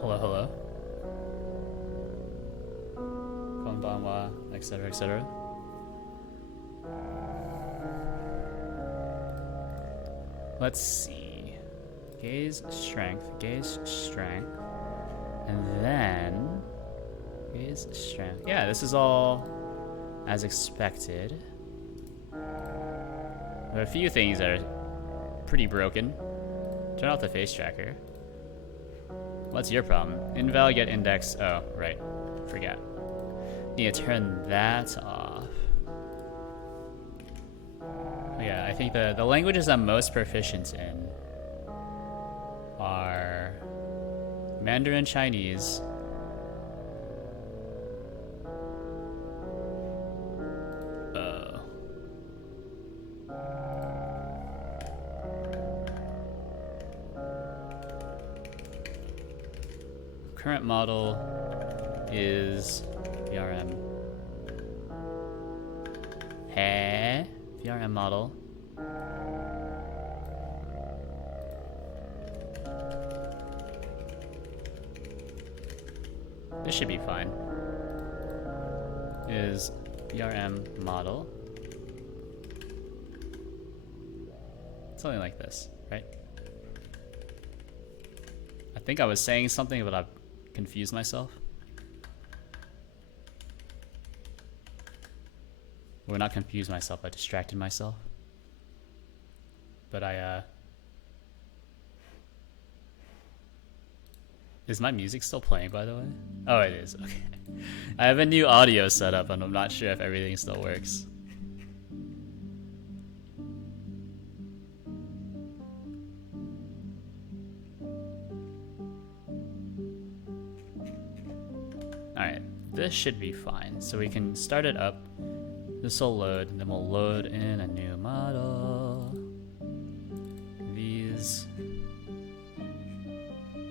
Hello, hello. Konbanwa, etc., etc. Let's see. Gaze strength, and then gaze strength. Yeah, this is all as expected. There are a few things that are pretty broken. Turn off the face tracker. What's your problem? Invalid get index. Oh, right. Forgot. Need to turn that off. Yeah, I think the languages I'm most proficient in are Mandarin Chinese, current model is VRM. Hey, VRM model. This should be fine. Is VRM model. Something like this, right? I think I was saying something, but I've confused myself. Or not confused myself, I distracted myself. But is my music still playing, by the way? Oh, it is, okay. I have a new audio setup and I'm not sure if everything still works. Alright, this should be fine. So we can start it up. This will load, and then we'll load in a new model.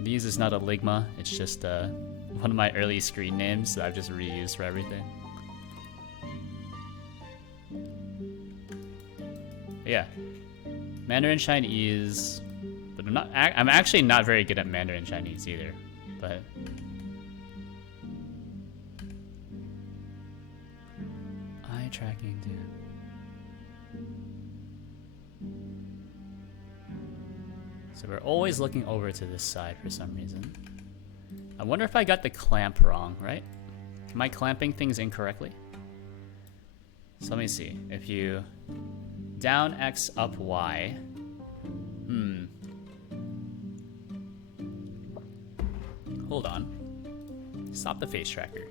These is not a Ligma, it's just one of my early screen names that I've just reused for everything. Yeah, Mandarin Chinese, but I'm actually not very good at Mandarin Chinese either, but eye tracking too. So we're always looking over to this side for some reason. I wonder if I got the clamp wrong, right? Am I clamping things incorrectly? So let me see. If you down X, up Y. Hold on. Stop the face tracker.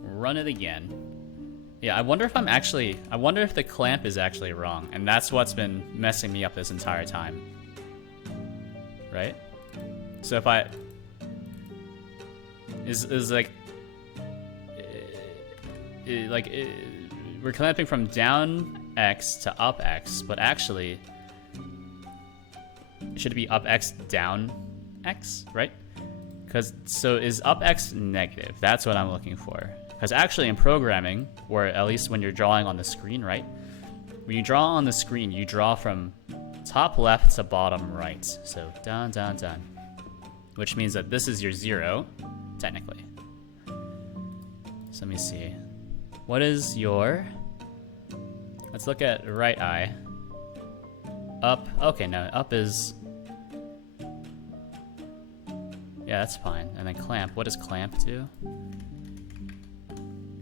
Run it again. Yeah, I wonder if the clamp is actually wrong, and that's what's been messing me up this entire time. Right? So if I we're clamping from down X to up X, but actually should it be up X down X, right? So is up X negative? That's what I'm looking for. Because actually in programming, or at least when you're drawing on the screen, right? When you draw on the screen, you draw from top left to bottom right. So down, down, down. Which means that this is your 0, technically. So let me see. What is your... Let's look at right eye. Up. Okay, no, up is... Yeah, that's fine. And then clamp. What does clamp do?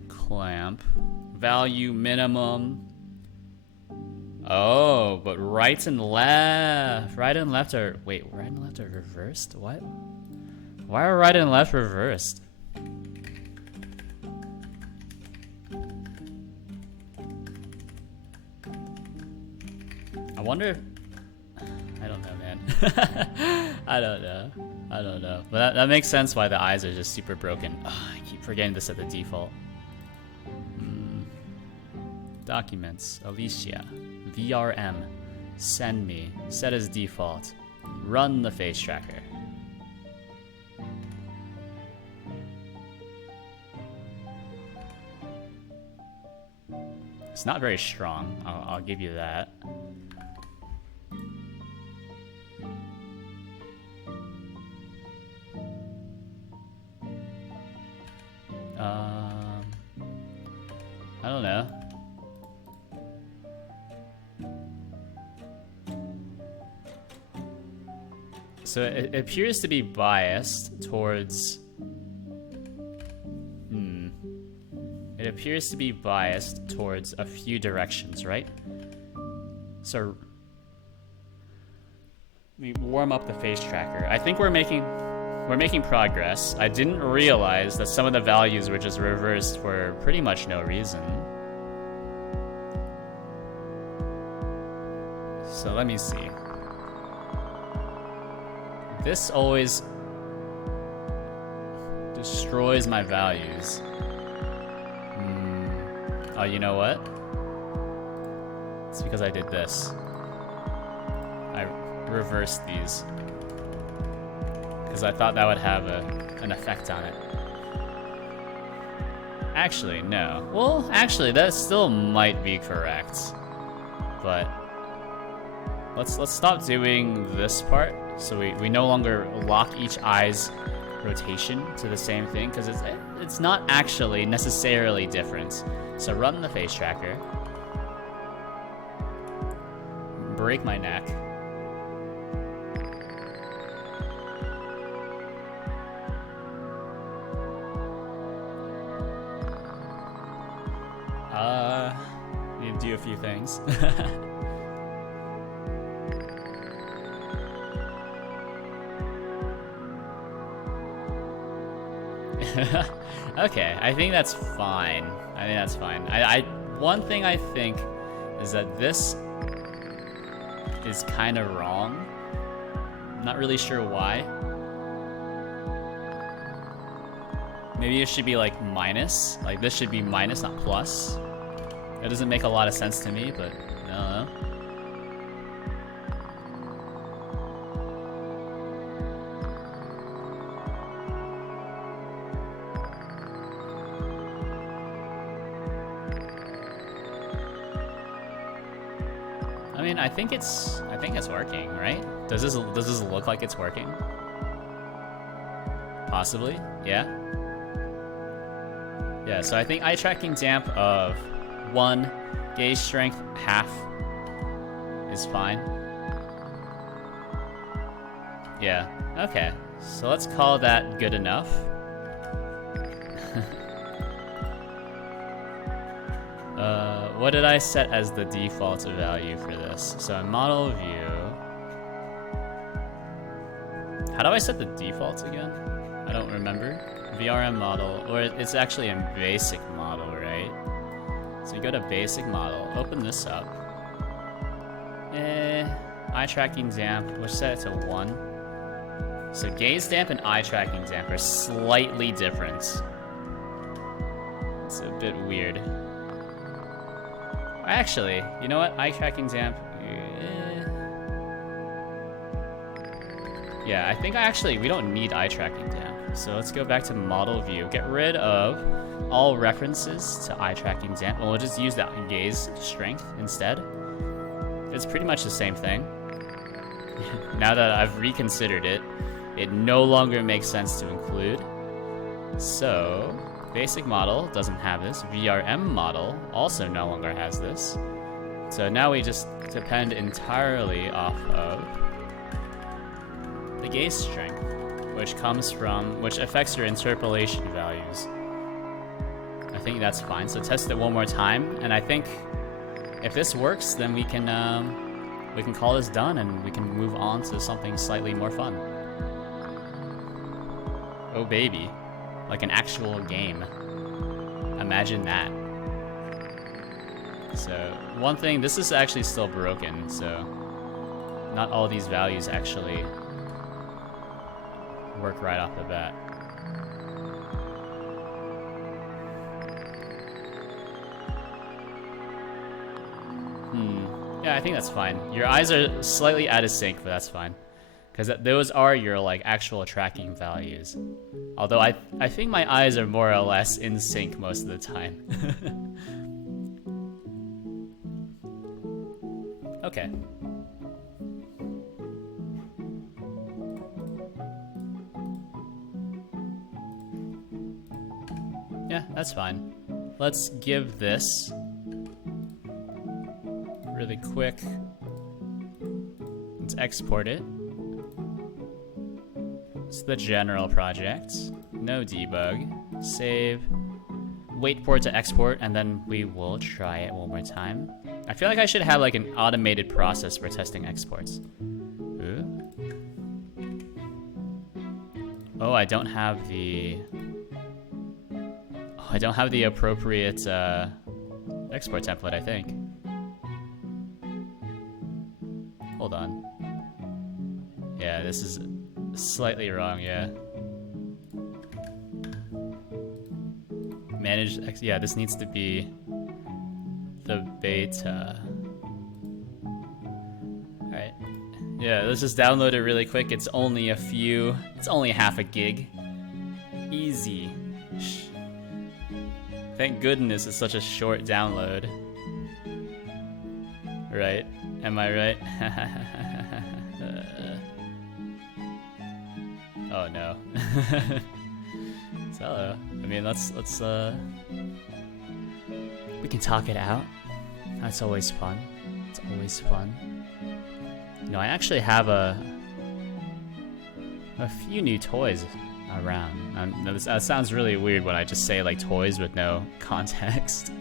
Clamp. Value minimum. Oh, but right and left. Right and left are... Wait, right and left are reversed? What? Why are right and left reversed? I wonder... I don't know, man. I don't know. But that makes sense why the eyes are just super broken. Ugh, I keep forgetting to set the default. Documents. Alicia. VRM. Send me. Set as default. Run the face tracker. It's not very strong. I'll give you that. I don't know. So it appears to be biased towards... It appears to be biased towards a few directions, right? So... Let me warm up the face tracker. I think we're making progress. I didn't realize that some of the values were just reversed for pretty much no reason. So let me see. This always destroys my values. Oh, you know what? It's because I did this. I reversed these. Because I thought that would have an effect on it. Actually, no. Well, actually, that still might be correct. But let's stop doing this part, so we no longer lock each eye's rotation to the same thing, because it's not actually necessarily different. So run the face tracker. Break my neck. Need to do a few things. Okay, I think that's fine. One thing I think is that this is kind of wrong. I'm not really sure why. Maybe it should be like minus. Like this should be minus, not plus. That doesn't make a lot of sense to me, but I don't know. mean, I think it's working, right? Does this look like it's working? Possibly, yeah. Yeah, so I think eye tracking damp of 1, gaze strength half is fine. Yeah, okay. So let's call that good enough. What did I set as the default value for this? So in model view, how do I set the defaults again? I don't remember. VRM model, or it's actually in basic model, right? So you go to basic model, open this up. Eye tracking damp, we'll set it to 1. So gaze damp and eye tracking damp are slightly different. It's a bit weird. Actually, you know what? Eye tracking damp. Yeah, I think we don't need eye tracking damp. So let's go back to model view. Get rid of all references to eye tracking damp. We'll just use that gaze strength instead. It's pretty much the same thing. Now that I've reconsidered it, it no longer makes sense to include. So basic model doesn't have this. VRM model also no longer has this. So now we just depend entirely off of the gaze strength, which affects your interpolation values. I think that's fine. So test it one more time, and I think if this works, then we can call this done, and we can move on to something slightly more fun. Oh baby. Like an actual game. Imagine that. So, one thing, this is actually still broken, so not all these values actually work right off the bat. Yeah, I think that's fine. Your eyes are slightly out of sync, but that's fine. Because those are your like actual tracking values. Although I think my eyes are more or less in sync most of the time. Okay. Yeah, that's fine. Let's give this really quick. Let's export it. It's the general project. No debug. Save. Wait for it to export, and then we will try it one more time. I feel like I should have like an automated process for testing exports. Ooh. Oh, I don't have the appropriate export template, I think. Hold on. Yeah, this is slightly wrong, yeah. Yeah, this needs to be the beta. Alright. Yeah, let's just download it really quick. It's only half a gig. Easy. Thank goodness it's such a short download. Right? Am I right? Oh no. So, hello. I mean, let's we can talk it out. That's always fun. It's always fun. You know, I actually have a few new toys around. That sounds really weird when I just say like toys with no context.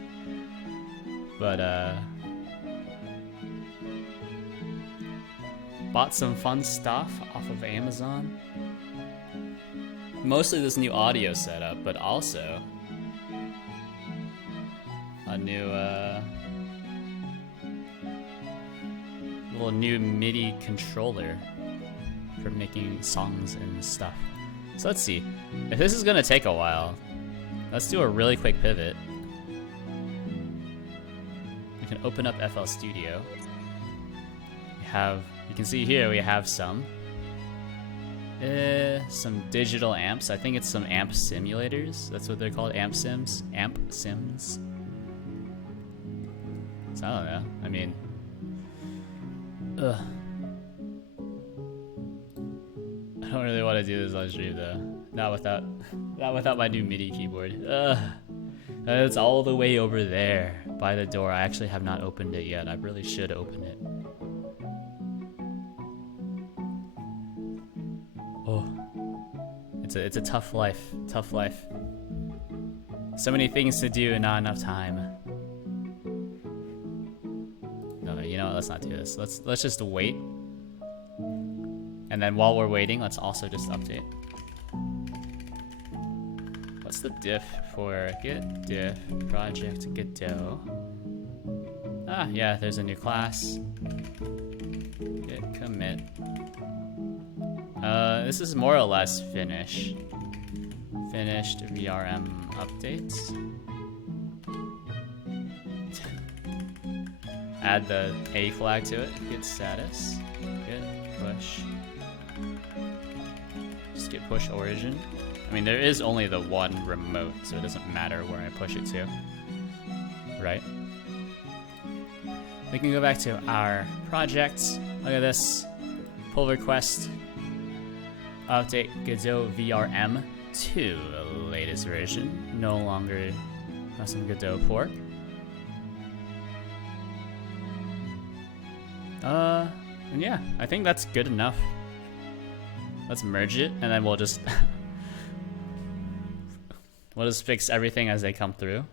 But bought some fun stuff off of Amazon. Mostly this new audio setup, but also a new little new MIDI controller for making songs and stuff. So let's see. If this is gonna take a while, let's do a really quick pivot. We can open up FL Studio. You can see here we have some digital amps. I think it's some amp simulators. That's what they're called, amp sims. Amp sims. So I don't know. I mean, Ugh. I don't really want to do this on stream though. Not without my new MIDI keyboard. Ugh. It's all the way over there by the door. I actually have not opened it yet. I really should open it. Oh. It's a tough life. Tough life. So many things to do and not enough time. No, you know what? Let's not do this. Let's just wait. And then while we're waiting, let's also just update. What's the diff for git diff project Godot? Ah, yeah, there's a new class. Git commit. This is more or less finished. Finished VRM updates. Add the A flag to it. Git status. Git push. Just git push origin. I mean, there is only the one remote, so it doesn't matter where I push it to. Right? We can go back to our projects. Look at this. Pull request. Update Godot VRM to the latest version. No longer some Godot fork. And yeah, I think that's good enough. Let's merge it, and then we'll just we'll just fix everything as they come through.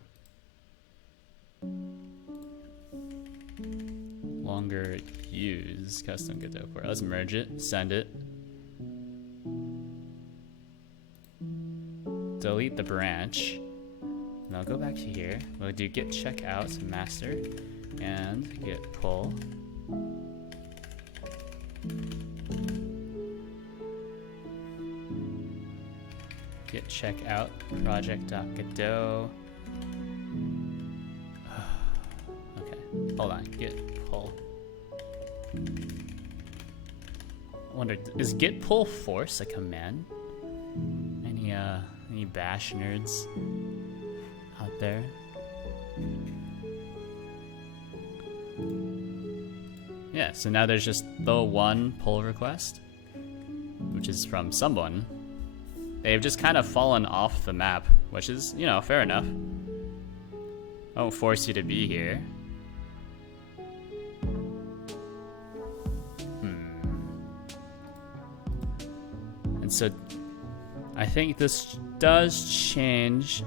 Longer use custom Godot fork. Let's merge it, send it. Delete the branch. Now go back to here. We'll do git checkout master and git pull. Git checkout project.godot. Okay, hold on. Git pull. I wonder, is git pull force a command? Any bash nerds out there? Yeah, so now there's just the one pull request, which is from someone. They've just kind of fallen off the map, which is, you know, fair enough. I won't force you to be here. And so I think this does change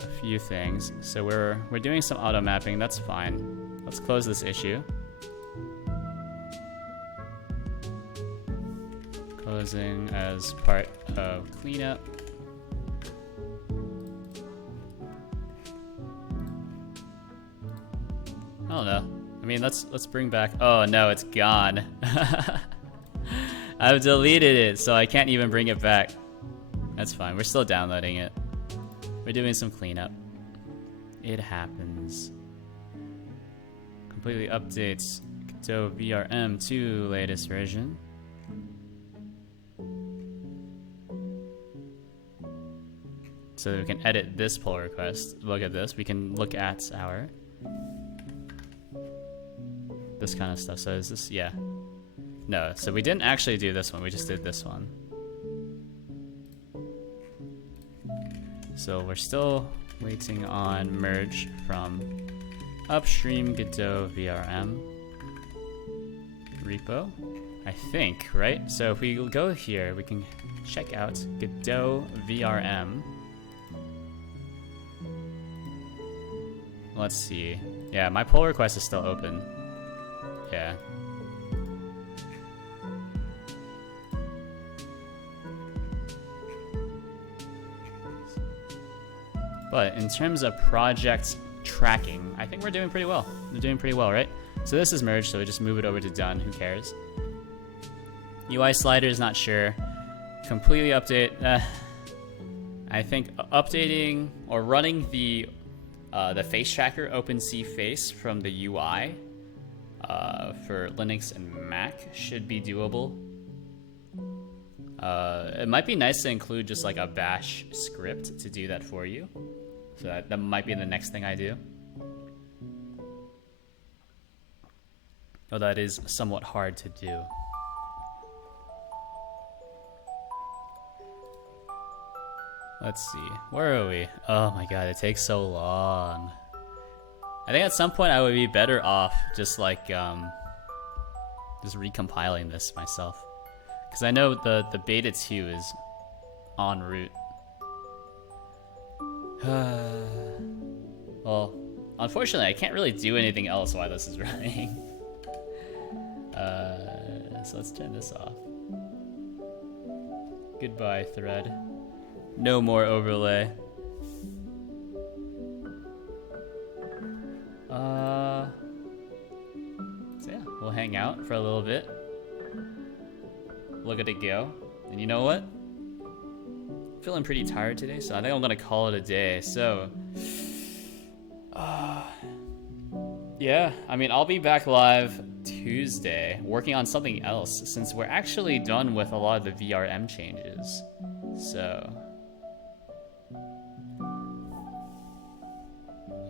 a few things. So we're doing some auto mapping, that's fine. Let's close this issue. Closing as part of cleanup. I don't know. I mean, let's bring back. Oh no, it's gone. I've deleted it, so I can't even bring it back. That's fine. We're still downloading it. We're doing some cleanup. It happens. Completely updates Godot VRM to latest version. So that we can edit this pull request. Look at this. We can look at our this kind of stuff. So is this, yeah. No, so we didn't actually do this one, we just did this one. So we're still waiting on merge from upstream Godot VRM repo, I think, right? So if we go here, we can check out Godot VRM. Let's see. Yeah, my pull request is still open. Yeah. But in terms of project tracking, I think we're doing pretty well. We're doing pretty well, right? So this is merged, so we just move it over to done, who cares? UI sliders, not sure. Completely update. I think updating or running the face tracker OpenC face from the UI for Linux and Mac should be doable. It might be nice to include just like a bash script to do that for you. So that might be the next thing I do. Oh, that is somewhat hard to do. Let's see, where are we? Oh my god, it takes so long. I think at some point I would be better off just like, just recompiling this myself. Because I know the beta 2 is en route. Well, unfortunately I can't really do anything else while this is running. So let's turn this off. Goodbye, thread. No more overlay. So yeah, we'll hang out for a little bit. Look at it go. And you know what? Feeling pretty tired today, so I think I'm gonna call it a day. So, yeah, I mean, I'll be back live Tuesday working on something else since we're actually done with a lot of the VRM changes. So,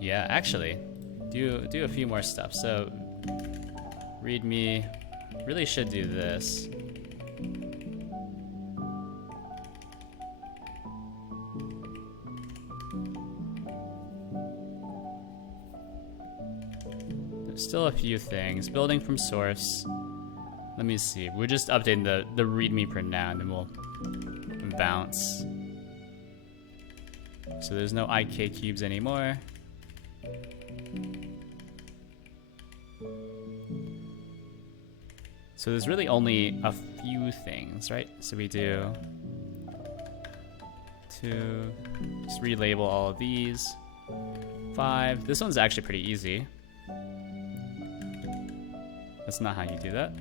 yeah, actually, do a few more stuff. So, README really should do this. There's still a few things. Building from source. Let me see. We're just updating the README for now, and then we'll bounce. So there's no IK cubes anymore. So there's really only a few things, right? So we do two, just relabel all of these. 5, this one's actually pretty easy. That's not how you do that.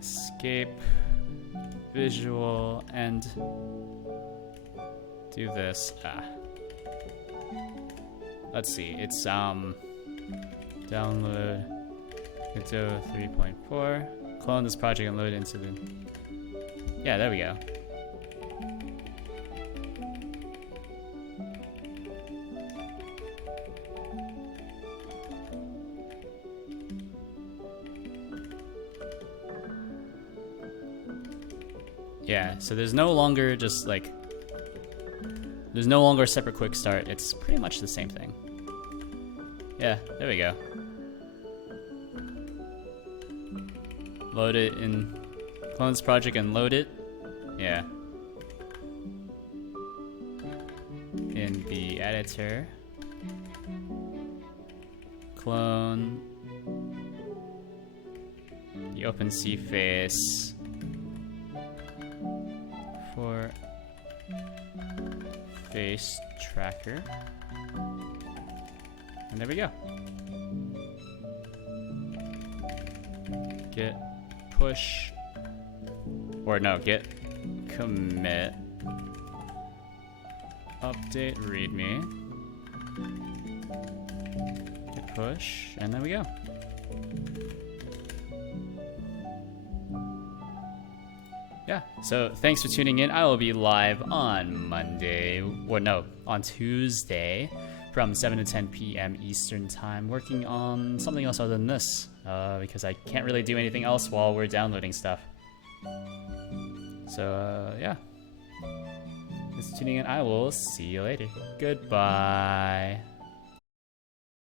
Escape, visual, and do this. Let's see, it's download Godot 3.4, clone this project and load it into the, yeah, there we go. Yeah, so there's no longer just like, there's no longer a separate quick start. It's pretty much the same thing. Yeah, there we go. Load it in, clone this project and load it. Yeah. In the editor. Clone the OpenC face for face tracker. And there we go. Git push, or no, git commit, update readme, git push, and there we go. Yeah, so thanks for tuning in. I will be live on Monday, or no, on Tuesday from 7 to 10 p.m. Eastern time, working on something else other than this, because I can't really do anything else while we're downloading stuff. So, yeah. Thanks for tuning in. I will see you later. Goodbye.